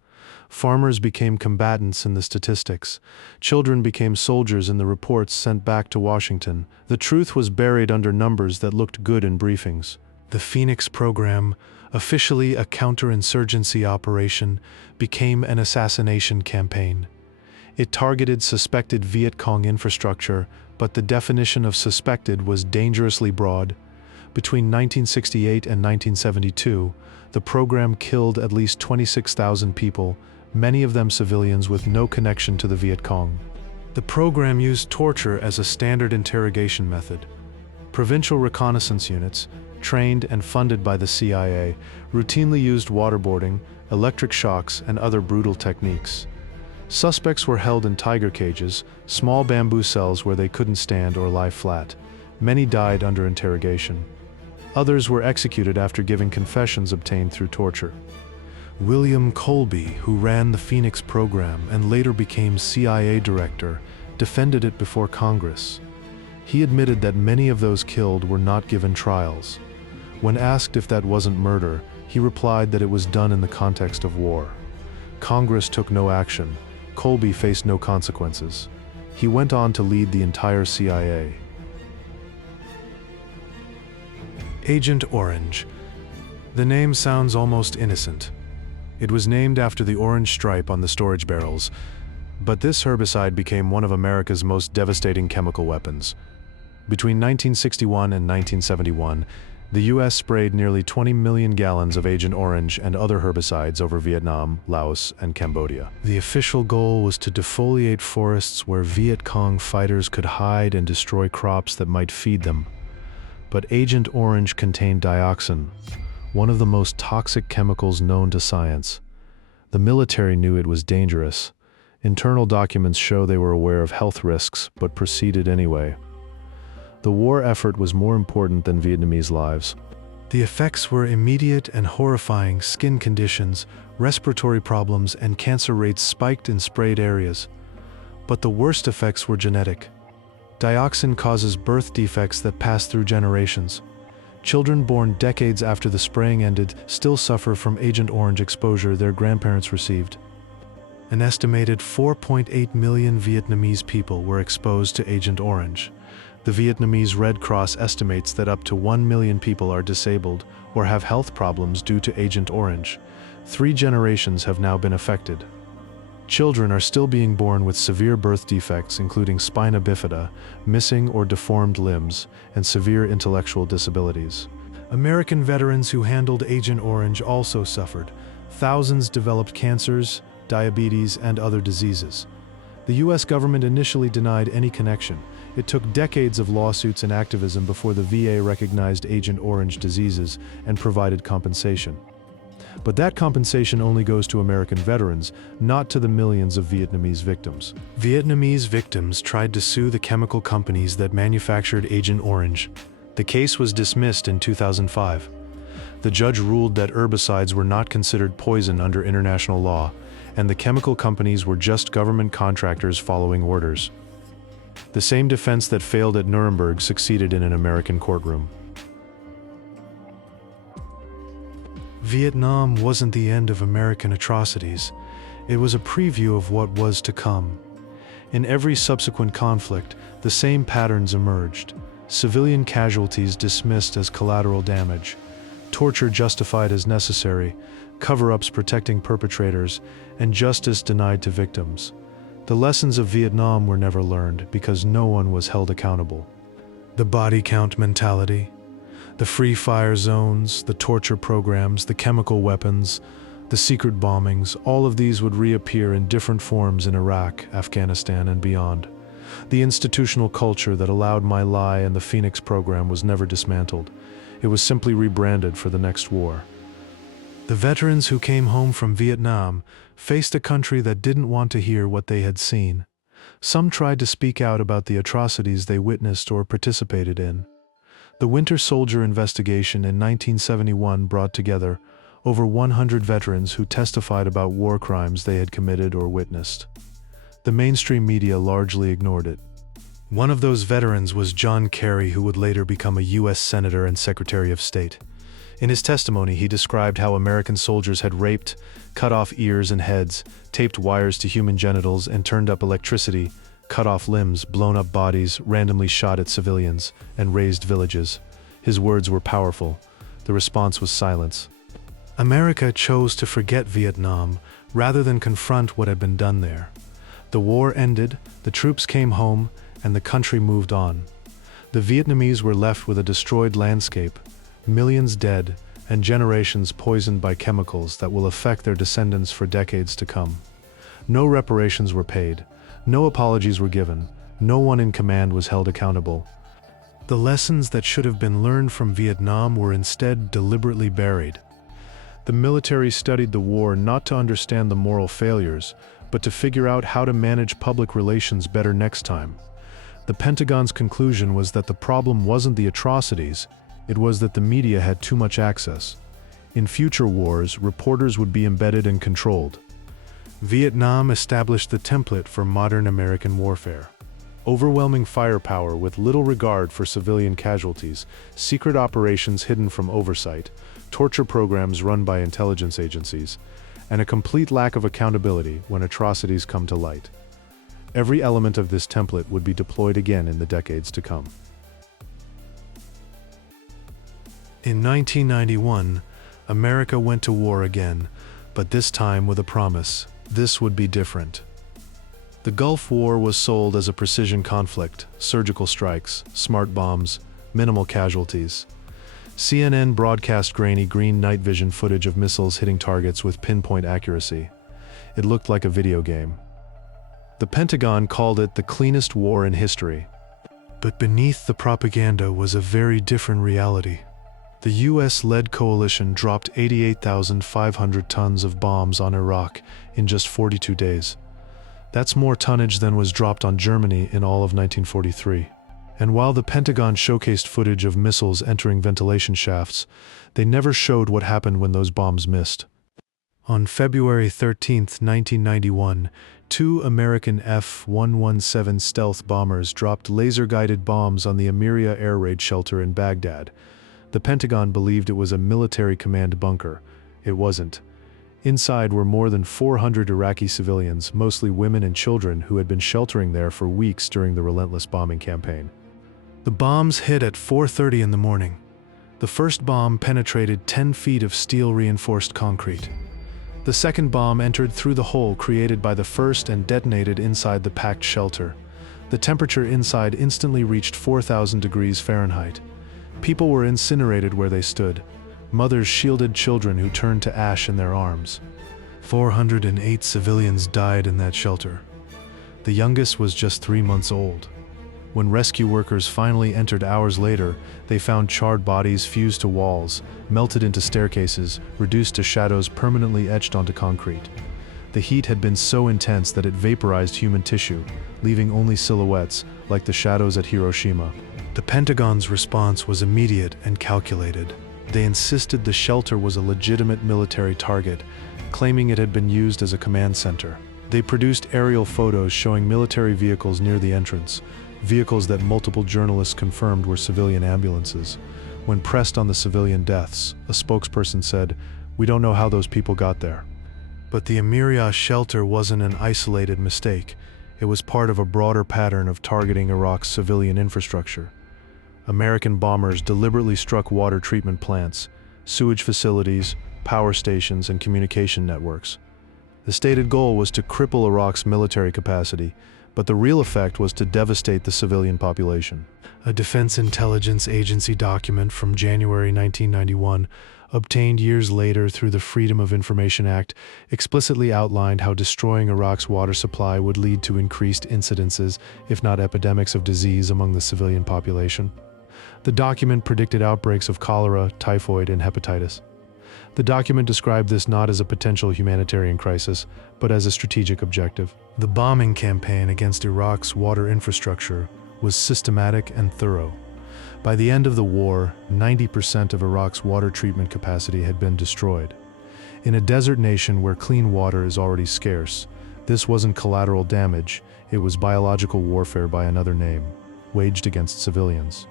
Farmers became combatants in the statistics. Children became soldiers in the reports sent back to Washington. The truth was buried under numbers that looked good in briefings. The Phoenix program, officially a counterinsurgency operation, became an assassination campaign. It targeted suspected Viet Cong infrastructure, but the definition of suspected was dangerously broad. Between 1968 and 1972, the program killed at least 26,000 people, many of them civilians with no connection to the Viet Cong. The program used torture as a standard interrogation method. Provincial reconnaissance units, trained and funded by the CIA, routinely used waterboarding, electric shocks, and other brutal techniques. Suspects were held in tiger cages, small bamboo cells where they couldn't stand or lie flat. Many died under interrogation. Others were executed after giving confessions obtained through torture. William Colby, who ran the Phoenix program and later became CIA director, defended it before Congress. He admitted that many of those killed were not given trials. When asked if that wasn't murder, he replied that it was done in the context of war. Congress took no action. Colby faced no consequences. He went on to lead the entire CIA. Agent Orange. The name sounds almost innocent. It was named after the orange stripe on the storage barrels, but this herbicide became one of America's most devastating chemical weapons. Between 1961 and 1971, the U.S. sprayed nearly 20 million gallons of Agent Orange and other herbicides over Vietnam, Laos, and Cambodia. The official goal was to defoliate forests where Viet Cong fighters could hide and destroy crops that might feed them. But Agent Orange contained dioxin, one of the most toxic chemicals known to science. The military knew it was dangerous. Internal documents show they were aware of health risks, but proceeded anyway. The war effort was more important than Vietnamese lives. The effects were immediate and horrifying. Skin conditions, respiratory problems, and cancer rates spiked in sprayed areas. But the worst effects were genetic. Dioxin causes birth defects that pass through generations. Children born decades after the spraying ended still suffer from Agent Orange exposure their grandparents received. An estimated 4.8 million Vietnamese people were exposed to Agent Orange. The Vietnamese Red Cross estimates that up to 1 million people are disabled or have health problems due to Agent Orange. 3 generations have now been affected. Children are still being born with severe birth defects, including spina bifida, missing or deformed limbs, and severe intellectual disabilities. American veterans who handled Agent Orange also suffered. Thousands developed cancers, diabetes, and other diseases. The U.S. government initially denied any connection. It took decades of lawsuits and activism before the VA recognized Agent Orange diseases and provided compensation. But that compensation only goes to American veterans, not to the millions of Vietnamese victims. Vietnamese victims tried to sue the chemical companies that manufactured Agent Orange. The case was dismissed in 2005. The judge ruled that herbicides were not considered poison under international law, and the chemical companies were just government contractors following orders. The same defense that failed at Nuremberg succeeded in an American courtroom. Vietnam wasn't the end of American atrocities. It was a preview of what was to come. In every subsequent conflict, the same patterns emerged. Civilian casualties dismissed as collateral damage, torture justified as necessary, cover-ups protecting perpetrators, and justice denied to victims. The lessons of Vietnam were never learned because no one was held accountable. The body count mentality, the free fire zones, the torture programs, the chemical weapons, the secret bombings, all of these would reappear in different forms in Iraq, Afghanistan, and beyond. The institutional culture that allowed My Lai and the Phoenix program was never dismantled. It was simply rebranded for the next war. The veterans who came home from Vietnam faced a country that didn't want to hear what they had seen. Some tried to speak out about the atrocities they witnessed or participated in. The Winter Soldier investigation in 1971 brought together over 100 veterans who testified about war crimes they had committed or witnessed. The mainstream media largely ignored it. One of those veterans was John Kerry, who would later become a U.S. Senator and Secretary of State. In his testimony, he described how American soldiers had raped, cut off ears and heads, taped wires to human genitals, and turned up electricity, cut off limbs, blown up bodies, randomly shot at civilians, and razed villages. His words were powerful. The response was silence. America chose to forget Vietnam rather than confront what had been done there. The war ended, the troops came home, and the country moved on. The Vietnamese were left with a destroyed landscape, millions dead, and generations poisoned by chemicals that will affect their descendants for decades to come. No reparations were paid. No apologies were given. No one in command was held accountable. The lessons that should have been learned from Vietnam were instead deliberately buried. The military studied the war not to understand the moral failures, but to figure out how to manage public relations better next time. The Pentagon's conclusion was that the problem wasn't the atrocities, it was that the media had too much access. In future wars, reporters would be embedded and controlled. Vietnam established the template for modern American warfare. Overwhelming firepower with little regard for civilian casualties, secret operations hidden from oversight, torture programs run by intelligence agencies, and a complete lack of accountability when atrocities come to light. Every element of this template would be deployed again in the decades to come. In 1991, America went to war again, but this time with a promise. This would be different. The Gulf War was sold as a precision conflict, surgical strikes, smart bombs, minimal casualties. CNN broadcast grainy green night vision footage of missiles hitting targets with pinpoint accuracy. It looked like a video game. The Pentagon called it the cleanest war in history. But beneath the propaganda was a very different reality. The US-led coalition dropped 88,500 tons of bombs on Iraq in just 42 days. That's more tonnage than was dropped on Germany in all of 1943. And while the Pentagon showcased footage of missiles entering ventilation shafts, they never showed what happened when those bombs missed. On February 13, 1991, 2 American F-117 stealth bombers dropped laser-guided bombs on the Amiria air raid shelter in Baghdad. The Pentagon believed it was a military command bunker. It wasn't. Inside were more than 400 Iraqi civilians, mostly women and children, who had been sheltering there for weeks during the relentless bombing campaign. The bombs hit at 4:30 in the morning. The first bomb penetrated 10 feet of steel-reinforced concrete. The second bomb entered through the hole created by the first and detonated inside the packed shelter. The temperature inside instantly reached 4,000 degrees Fahrenheit. People were incinerated where they stood. Mothers shielded children who turned to ash in their arms. 408 civilians died in that shelter. The youngest was just 3 months old. When rescue workers finally entered hours later, they found charred bodies fused to walls, melted into staircases, reduced to shadows permanently etched onto concrete. The heat had been so intense that it vaporized human tissue, leaving only silhouettes, like the shadows at Hiroshima. The Pentagon's response was immediate and calculated. They insisted the shelter was a legitimate military target, claiming it had been used as a command center. They produced aerial photos showing military vehicles near the entrance, vehicles that multiple journalists confirmed were civilian ambulances. When pressed on the civilian deaths, a spokesperson said, "We don't know how those people got there." But the Amiria shelter wasn't an isolated mistake. It was part of a broader pattern of targeting Iraq's civilian infrastructure. American bombers deliberately struck water treatment plants, sewage facilities, power stations, and communication networks. The stated goal was to cripple Iraq's military capacity, but the real effect was to devastate the civilian population. A Defense Intelligence Agency document from January 1991, obtained years later through the Freedom of Information Act, explicitly outlined how destroying Iraq's water supply would lead to increased incidences, if not epidemics, of disease among the civilian population. The document predicted outbreaks of cholera, typhoid, and hepatitis. The document described this not as a potential humanitarian crisis, but as a strategic objective. The bombing campaign against Iraq's water infrastructure was systematic and thorough. By the end of the war, 90% of Iraq's water treatment capacity had been destroyed. In a desert nation where clean water is already scarce, this wasn't collateral damage, it was biological warfare by another name, waged against civilians.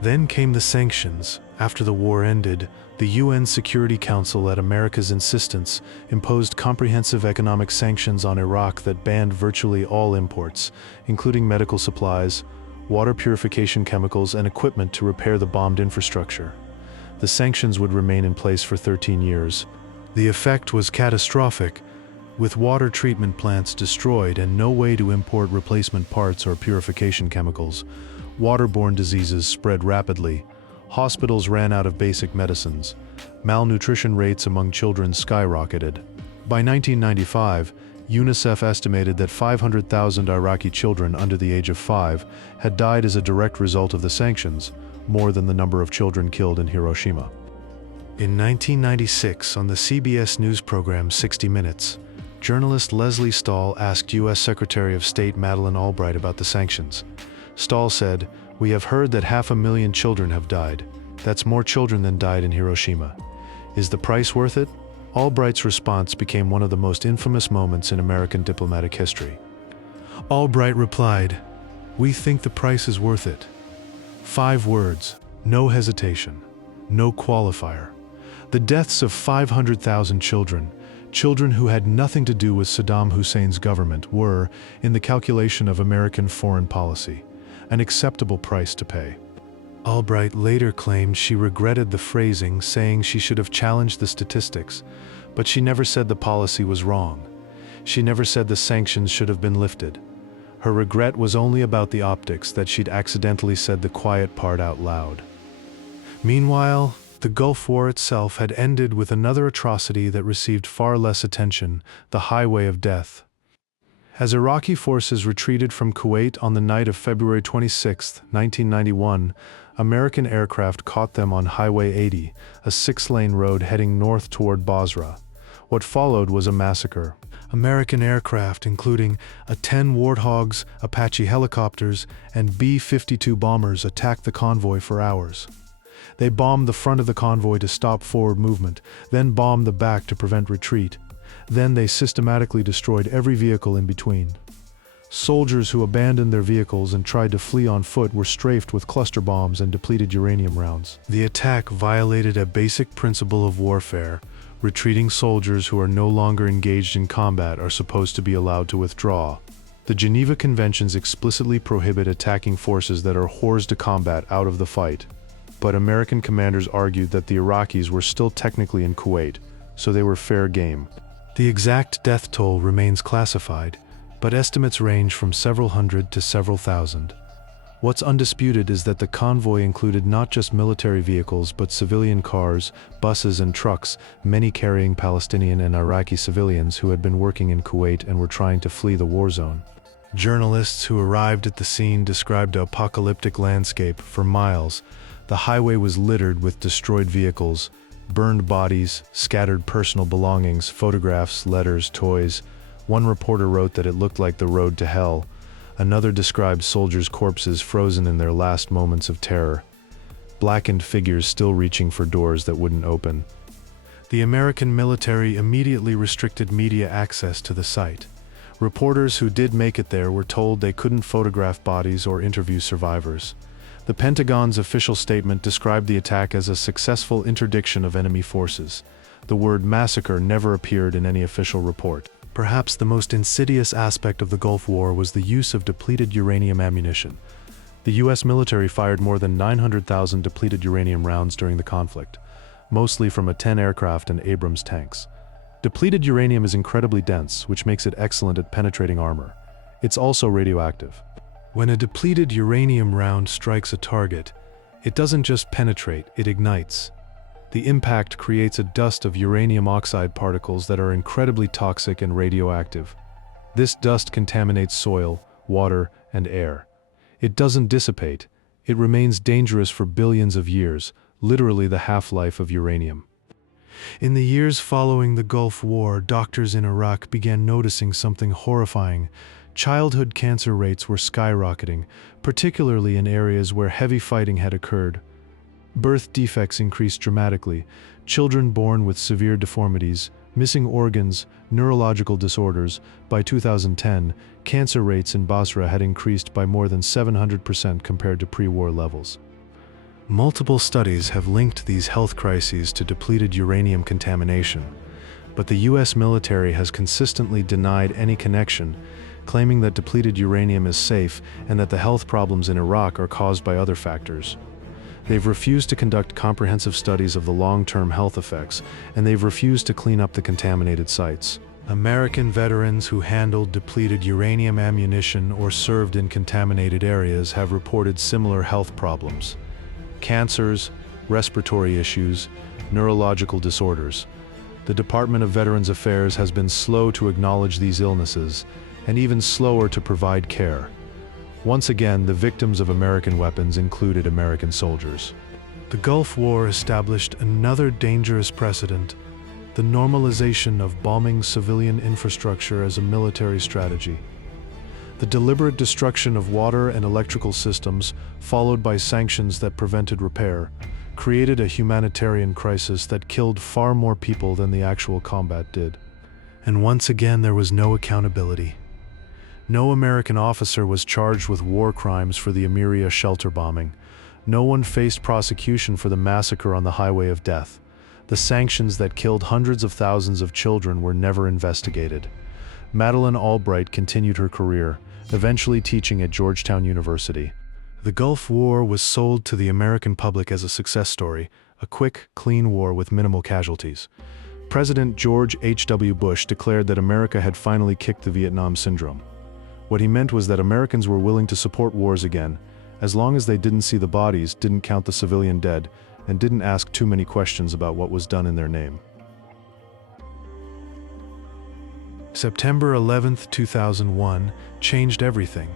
Then came the sanctions. After the war ended, the UN Security Council, at America's insistence, imposed comprehensive economic sanctions on Iraq that banned virtually all imports, including medical supplies, water purification chemicals, and equipment to repair the bombed infrastructure. The sanctions would remain in place for 13 years. The effect was catastrophic, with water treatment plants destroyed and no way to import replacement parts or purification chemicals. Waterborne diseases spread rapidly. Hospitals ran out of basic medicines. Malnutrition rates among children skyrocketed. By 1995, UNICEF estimated that 500,000 Iraqi children under the age of 5 had died as a direct result of the sanctions, more than the number of children killed in Hiroshima. In 1996, on the CBS news program 60 Minutes, journalist Leslie Stahl asked U.S. Secretary of State Madeleine Albright about the sanctions. Stahl said, "We have heard that 500,000 children have died. That's more children than died in Hiroshima. Is the price worth it?" Albright's response became one of the most infamous moments in American diplomatic history. Albright replied, "We think the price is worth it." 5 words, no hesitation, no qualifier. The deaths of 500,000 children, children who had nothing to do with Saddam Hussein's government, were, in the calculation of American foreign policy, an acceptable price to pay. Albright later claimed she regretted the phrasing, saying she should have challenged the statistics, but she never said the policy was wrong. She never said the sanctions should have been lifted. Her regret was only about the optics, that she'd accidentally said the quiet part out loud. Meanwhile, the Gulf War itself had ended with another atrocity that received far less attention: the Highway of Death. As Iraqi forces retreated from Kuwait on the night of February 26, 1991, American aircraft caught them on Highway 80, a 6-lane road heading north toward Basra. What followed was a massacre. American aircraft, including A-10 Warthogs, Apache helicopters, and B-52 bombers, attacked the convoy for hours. They bombed the front of the convoy to stop forward movement, then bombed the back to prevent retreat. Then they systematically destroyed every vehicle in between. Soldiers who abandoned their vehicles and tried to flee on foot were strafed with cluster bombs and depleted uranium rounds. The attack violated a basic principle of warfare. Retreating soldiers who are no longer engaged in combat are supposed to be allowed to withdraw. The Geneva Conventions explicitly prohibit attacking forces that are hors de combat out of the fight. But American commanders argued that the Iraqis were still technically in Kuwait, so they were fair game. The exact death toll remains classified, but estimates range from several hundred to several thousand. What's undisputed is that the convoy included not just military vehicles but civilian cars, buses and trucks, many carrying Palestinian and Iraqi civilians who had been working in Kuwait and were trying to flee the war zone. Journalists who arrived at the scene described an apocalyptic landscape. For miles, the highway was littered with destroyed vehicles, burned bodies, scattered personal belongings, photographs, letters, toys. One reporter wrote that it looked like the road to hell. Another described soldiers' corpses frozen in their last moments of terror, blackened figures still reaching for doors that wouldn't open. The American military immediately restricted media access to the site. Reporters who did make it there were told they couldn't photograph bodies or interview survivors. The Pentagon's official statement described the attack as a successful interdiction of enemy forces. The word massacre never appeared in any official report. Perhaps the most insidious aspect of the Gulf War was the use of depleted uranium ammunition. The U.S. military fired more than 900,000 depleted uranium rounds during the conflict, mostly from A-10 aircraft and Abrams tanks. Depleted uranium is incredibly dense, which makes it excellent at penetrating armor. It's also radioactive. When a depleted uranium round strikes a target, it doesn't just penetrate, it ignites. The impact creates a dust of uranium oxide particles that are incredibly toxic and radioactive. This dust contaminates soil, water, and air. It doesn't dissipate. It remains dangerous for billions of years, literally the half-life of uranium. In the years following the Gulf War, doctors in Iraq began noticing something horrifying. Childhood cancer rates were skyrocketing, particularly in areas where heavy fighting had occurred. Birth defects increased dramatically. Children born with severe deformities, missing organs, neurological disorders. By 2010, cancer rates in Basra had increased by more than 700% compared to pre-war levels. Multiple studies have linked these health crises to depleted uranium contamination, but the U.S. military has consistently denied any connection, claiming that depleted uranium is safe and that the health problems in Iraq are caused by other factors. They've refused to conduct comprehensive studies of the long-term health effects, and they've refused to clean up the contaminated sites. American veterans who handled depleted uranium ammunition or served in contaminated areas have reported similar health problems: cancers, respiratory issues, neurological disorders. The Department of Veterans Affairs has been slow to acknowledge these illnesses, and even slower to provide care. Once again, the victims of American weapons included American soldiers. The Gulf War established another dangerous precedent: the normalization of bombing civilian infrastructure as a military strategy. The deliberate destruction of water and electrical systems, followed by sanctions that prevented repair, created a humanitarian crisis that killed far more people than the actual combat did. And once again, there was no accountability. No American officer was charged with war crimes for the Amiria shelter bombing. No one faced prosecution for the massacre on the Highway of Death. The sanctions that killed hundreds of thousands of children were never investigated. Madeleine Albright continued her career, eventually teaching at Georgetown University. The Gulf War was sold to the American public as a success story, a quick, clean war with minimal casualties. President George H.W. Bush declared that America had finally kicked the Vietnam Syndrome. What he meant was that Americans were willing to support wars again, as long as they didn't see the bodies, didn't count the civilian dead, and didn't ask too many questions about what was done in their name. September 11, 2001, changed everything.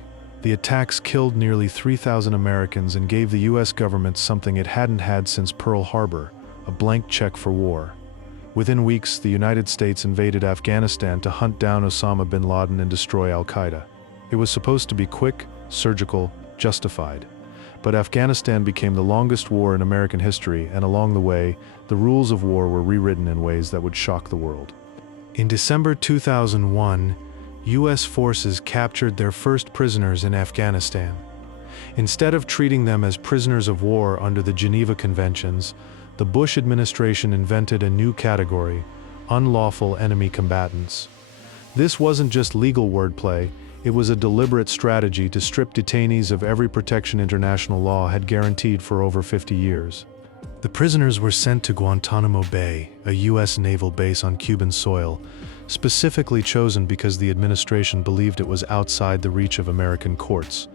The attacks killed nearly 3,000 Americans and gave the U.S. government something it hadn't had since Pearl Harbor, a blank check for war. Within weeks, the United States invaded Afghanistan to hunt down Osama bin Laden and destroy al-Qaeda. It was supposed to be quick, surgical, justified. But Afghanistan became the longest war in American history, and along the way, the rules of war were rewritten in ways that would shock the world. In December 2001, U.S. forces captured their first prisoners in Afghanistan. Instead of treating them as prisoners of war under the Geneva Conventions, the Bush administration invented a new category: unlawful enemy combatants. This wasn't just legal wordplay, it was a deliberate strategy to strip detainees of every protection international law had guaranteed for over 50 years. The prisoners were sent to Guantanamo Bay, a U.S. naval base on Cuban soil, specifically chosen because the administration believed it was outside the reach of American courts.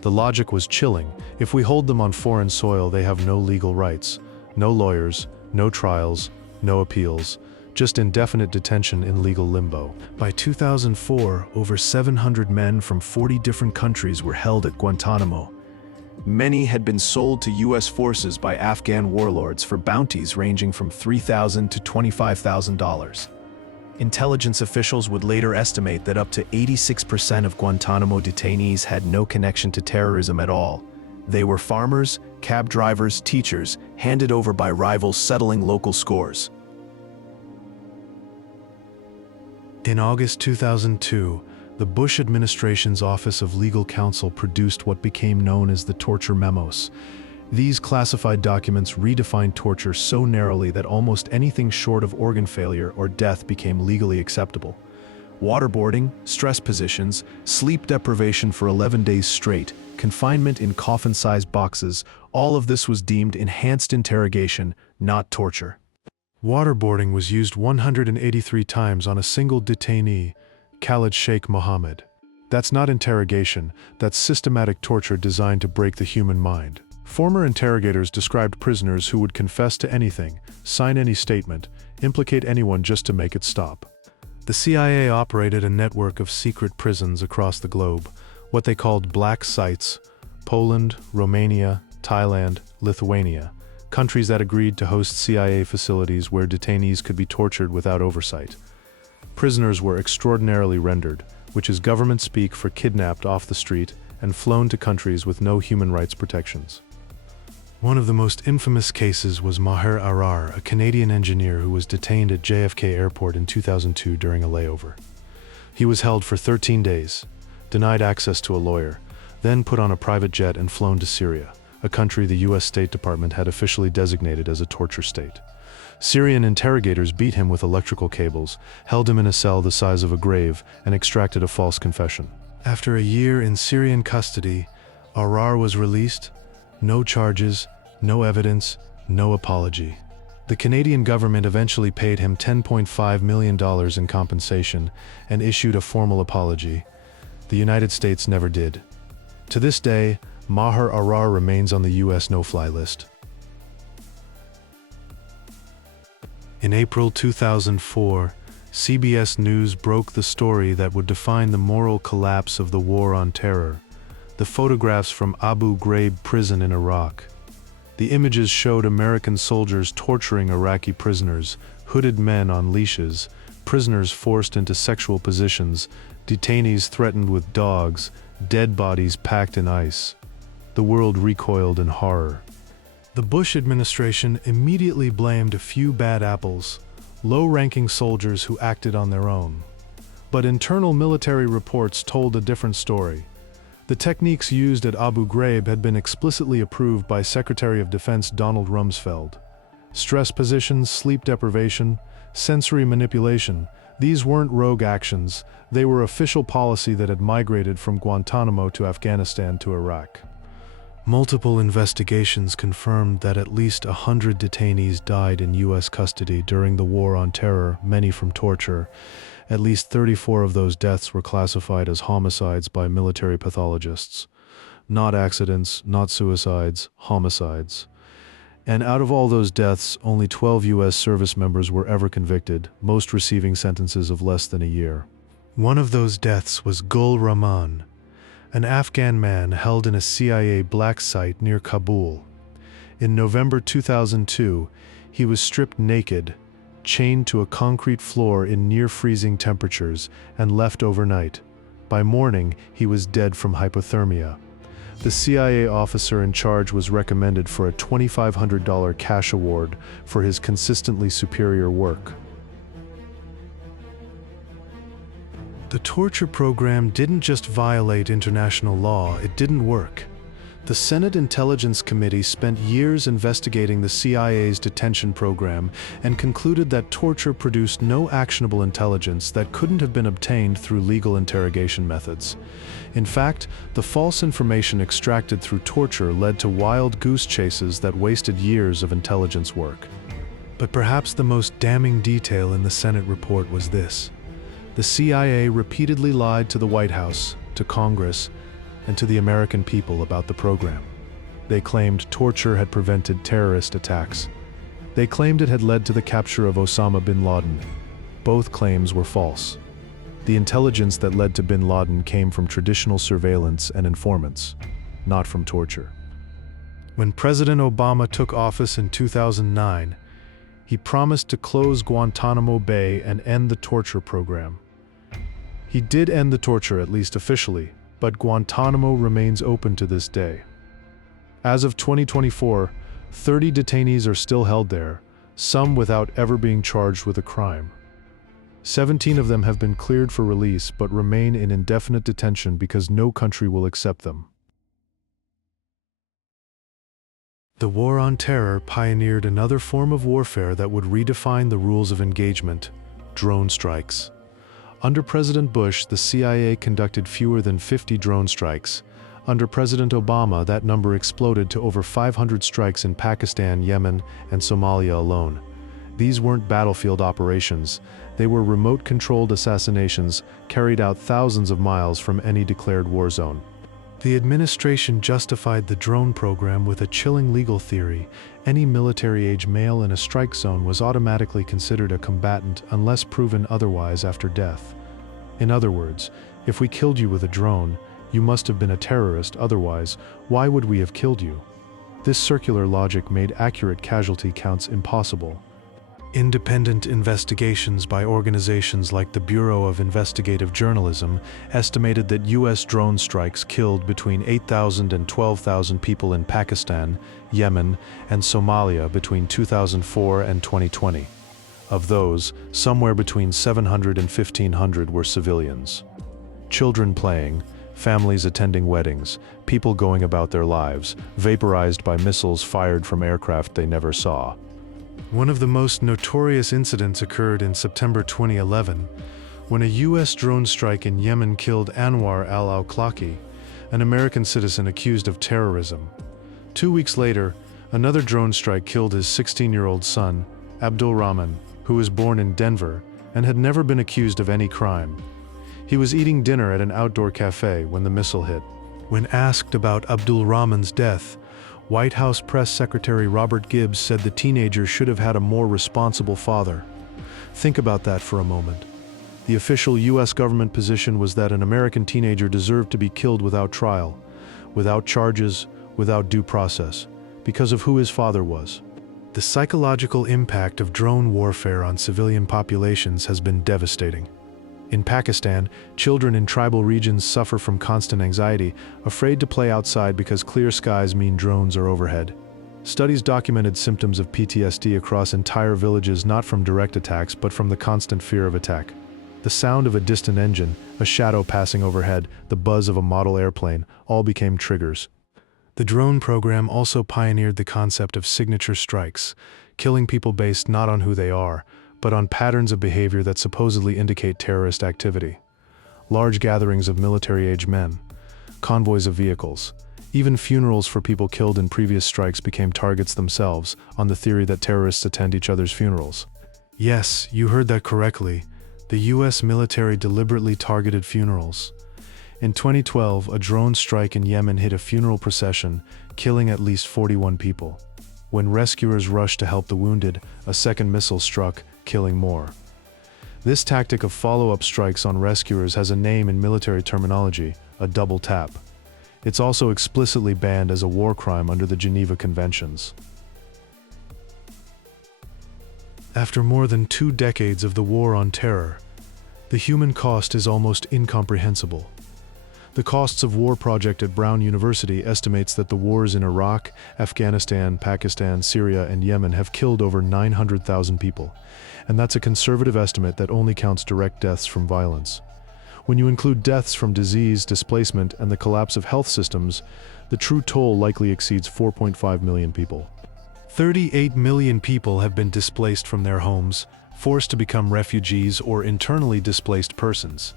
The logic was chilling: if we hold them on foreign soil, they have no legal rights. No lawyers, no trials, no appeals, just indefinite detention in legal limbo. By 2004, over 700 men from 40 different countries were held at Guantanamo. Many had been sold to U.S. forces by Afghan warlords for bounties ranging from $3,000 to $25,000. Intelligence officials would later estimate that up to 86% of Guantanamo detainees had no connection to terrorism at all. They were farmers, cab drivers, teachers, handed over by rivals settling local scores. In August 2002, the Bush administration's Office of Legal Counsel produced what became known as the torture memos. These classified documents redefined torture so narrowly that almost anything short of organ failure or death became legally acceptable. Waterboarding, stress positions, sleep deprivation for 11 days straight, confinement in coffin-sized boxes, all of this was deemed enhanced interrogation, not torture. Waterboarding was used 183 times on a single detainee, Khalid Sheikh Mohammed. That's not interrogation, that's systematic torture designed to break the human mind. Former interrogators described prisoners who would confess to anything, sign any statement, implicate anyone just to make it stop. The CIA operated a network of secret prisons across the globe, what they called black sites: Poland, Romania, Thailand, Lithuania, countries that agreed to host CIA facilities where detainees could be tortured without oversight. Prisoners were extraordinarily rendered, which is government speak for kidnapped off the street and flown to countries with no human rights protections. One of the most infamous cases was Maher Arar, a Canadian engineer who was detained at JFK Airport in 2002 during a layover. He was held for 13 days, denied access to a lawyer, then put on a private jet and flown to Syria, a country the U.S. State Department had officially designated as a torture state. Syrian interrogators beat him with electrical cables, held him in a cell the size of a grave, and extracted a false confession. After a year in Syrian custody, Arar was released. No charges, no evidence, no apology. The Canadian government eventually paid him $10.5 million in compensation and issued a formal apology. The United States never did. To this day, Maher Arar remains on the U.S. no-fly list. In April 2004, CBS News broke the story that would define the moral collapse of the War on Terror: the photographs from Abu Ghraib prison in Iraq. The images showed American soldiers torturing Iraqi prisoners, hooded men on leashes, prisoners forced into sexual positions, detainees threatened with dogs, dead bodies packed in ice. The world recoiled in horror. The Bush administration immediately blamed a few bad apples, low-ranking soldiers who acted on their own. But internal military reports told a different story. The techniques used at Abu Ghraib had been explicitly approved by Secretary of Defense Donald Rumsfeld. Stress positions, sleep deprivation, sensory manipulation, these weren't rogue actions, they were official policy that had migrated from Guantanamo to Afghanistan to Iraq. Multiple investigations confirmed that at least 100 detainees died in U.S. custody during the War on Terror, many from torture. At least 34 of those deaths were classified as homicides by military pathologists. Not accidents, not suicides, homicides. And out of all those deaths, only 12 U.S. service members were ever convicted, most receiving sentences of less than a year. One of those deaths was Gul Rahman, an Afghan man held in a CIA black site near Kabul. In November 2002, he was stripped naked, chained to a concrete floor in near-freezing temperatures, and left overnight. By morning, he was dead from hypothermia. The CIA officer in charge was recommended for a $2,500 cash award for his consistently superior work. The torture program didn't just violate international law, it didn't work. The Senate Intelligence Committee spent years investigating the CIA's detention program and concluded that torture produced no actionable intelligence that couldn't have been obtained through legal interrogation methods. In fact, the false information extracted through torture led to wild goose chases that wasted years of intelligence work. But perhaps the most damning detail in the Senate report was this. The CIA repeatedly lied to the White House, to Congress, and to the American people about the program. They claimed torture had prevented terrorist attacks. They claimed it had led to the capture of Osama bin Laden. Both claims were false. The intelligence that led to bin Laden came from traditional surveillance and informants, not from torture. When President Obama took office in 2009, he promised to close Guantanamo Bay and end the torture program. He did end the torture, at least officially, but Guantanamo remains open to this day. As of 2024, 30 detainees are still held there, some without ever being charged with a crime. 17 of them have been cleared for release but remain in indefinite detention because no country will accept them. The War on Terror pioneered another form of warfare that would redefine the rules of engagement: drone strikes. Under President Bush, the CIA conducted fewer than 50 drone strikes. Under President Obama, that number exploded to over 500 strikes in Pakistan, Yemen, and Somalia alone. These weren't battlefield operations. They were remote-controlled assassinations carried out thousands of miles from any declared war zone. The administration justified the drone program with a chilling legal theory. Any military-age male in a strike zone was automatically considered a combatant unless proven otherwise after death. In other words, if we killed you with a drone, you must have been a terrorist, otherwise, why would we have killed you? This circular logic made accurate casualty counts impossible. Independent investigations by organizations like the Bureau of Investigative Journalism estimated that U.S. drone strikes killed between 8,000 and 12,000 people in Pakistan, Yemen, and Somalia between 2004 and 2020. Of those, somewhere between 700 and 1,500 were civilians. Children playing, families attending weddings, people going about their lives, vaporized by missiles fired from aircraft they never saw. One of the most notorious incidents occurred in September 2011, when a U.S. drone strike in Yemen killed Anwar al-Awlaki, an American citizen accused of terrorism. 2 weeks later, another drone strike killed his 16-year-old son, Abdul Rahman, who was born in Denver and had never been accused of any crime. He was eating dinner at an outdoor cafe when the missile hit. When asked about Abdul Rahman's death, White House Press Secretary Robert Gibbs said the teenager should have had a more responsible father. Think about that for a moment. The official U.S. government position was that an American teenager deserved to be killed without trial, without charges, without due process, because of who his father was. The psychological impact of drone warfare on civilian populations has been devastating. In Pakistan, children in tribal regions suffer from constant anxiety, afraid to play outside because clear skies mean drones are overhead. Studies documented symptoms of PTSD across entire villages, not from direct attacks but from the constant fear of attack. The sound of a distant engine, a shadow passing overhead, the buzz of a model airplane, all became triggers. The drone program also pioneered the concept of signature strikes, killing people based not on who they are, but on patterns of behavior that supposedly indicate terrorist activity. Large gatherings of military-age men, convoys of vehicles, Even funerals for people killed in previous strikes became targets themselves, on the theory that terrorists attend each other's funerals. Yes, you heard that correctly. The US military deliberately targeted funerals. In 2012, a drone strike in Yemen hit a funeral procession, killing at least 41 people. When rescuers rushed to help the wounded, a second missile struck, killing more. This tactic of follow-up strikes on rescuers has a name in military terminology: a double tap. It's also explicitly banned as a war crime under the Geneva Conventions. After more than 2 decades of the war on terror, the human cost is almost incomprehensible. The Costs of War Project at Brown University estimates that the wars in Iraq, Afghanistan, Pakistan, Syria, and Yemen have killed over 900,000 people, and that's a conservative estimate that only counts direct deaths from violence. When you include deaths from disease, displacement, and the collapse of health systems, the true toll likely exceeds 4.5 million people. 38 million people have been displaced from their homes, forced to become refugees or internally displaced persons.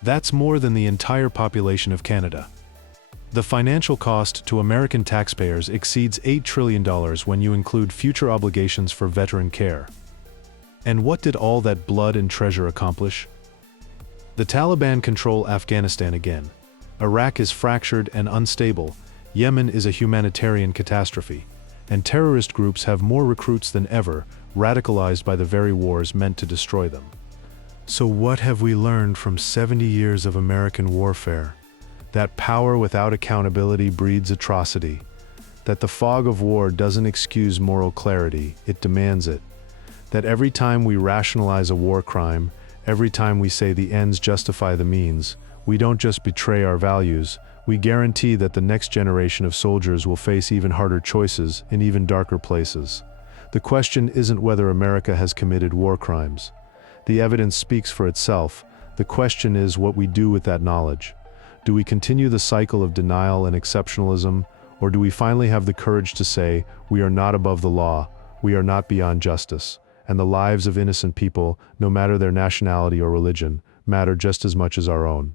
That's more than the entire population of Canada. The financial cost to American taxpayers exceeds $8 trillion when you include future obligations for veteran care. And what did all that blood and treasure accomplish? The Taliban control Afghanistan again. Iraq is fractured and unstable. Yemen is a humanitarian catastrophe. And terrorist groups have more recruits than ever, radicalized by the very wars meant to destroy them. So what have we learned from 70 years of American warfare? That power without accountability breeds atrocity. That the fog of war doesn't excuse moral clarity, it demands it. That every time we rationalize a war crime, every time we say the ends justify the means, we don't just betray our values, we guarantee that the next generation of soldiers will face even harder choices in even darker places. The question isn't whether America has committed war crimes. The evidence speaks for itself. The question is what we do with that knowledge. Do we continue the cycle of denial and exceptionalism, or do we finally have the courage to say, we are not above the law, we are not beyond justice, and the lives of innocent people, no matter their nationality or religion, matter just as much as our own?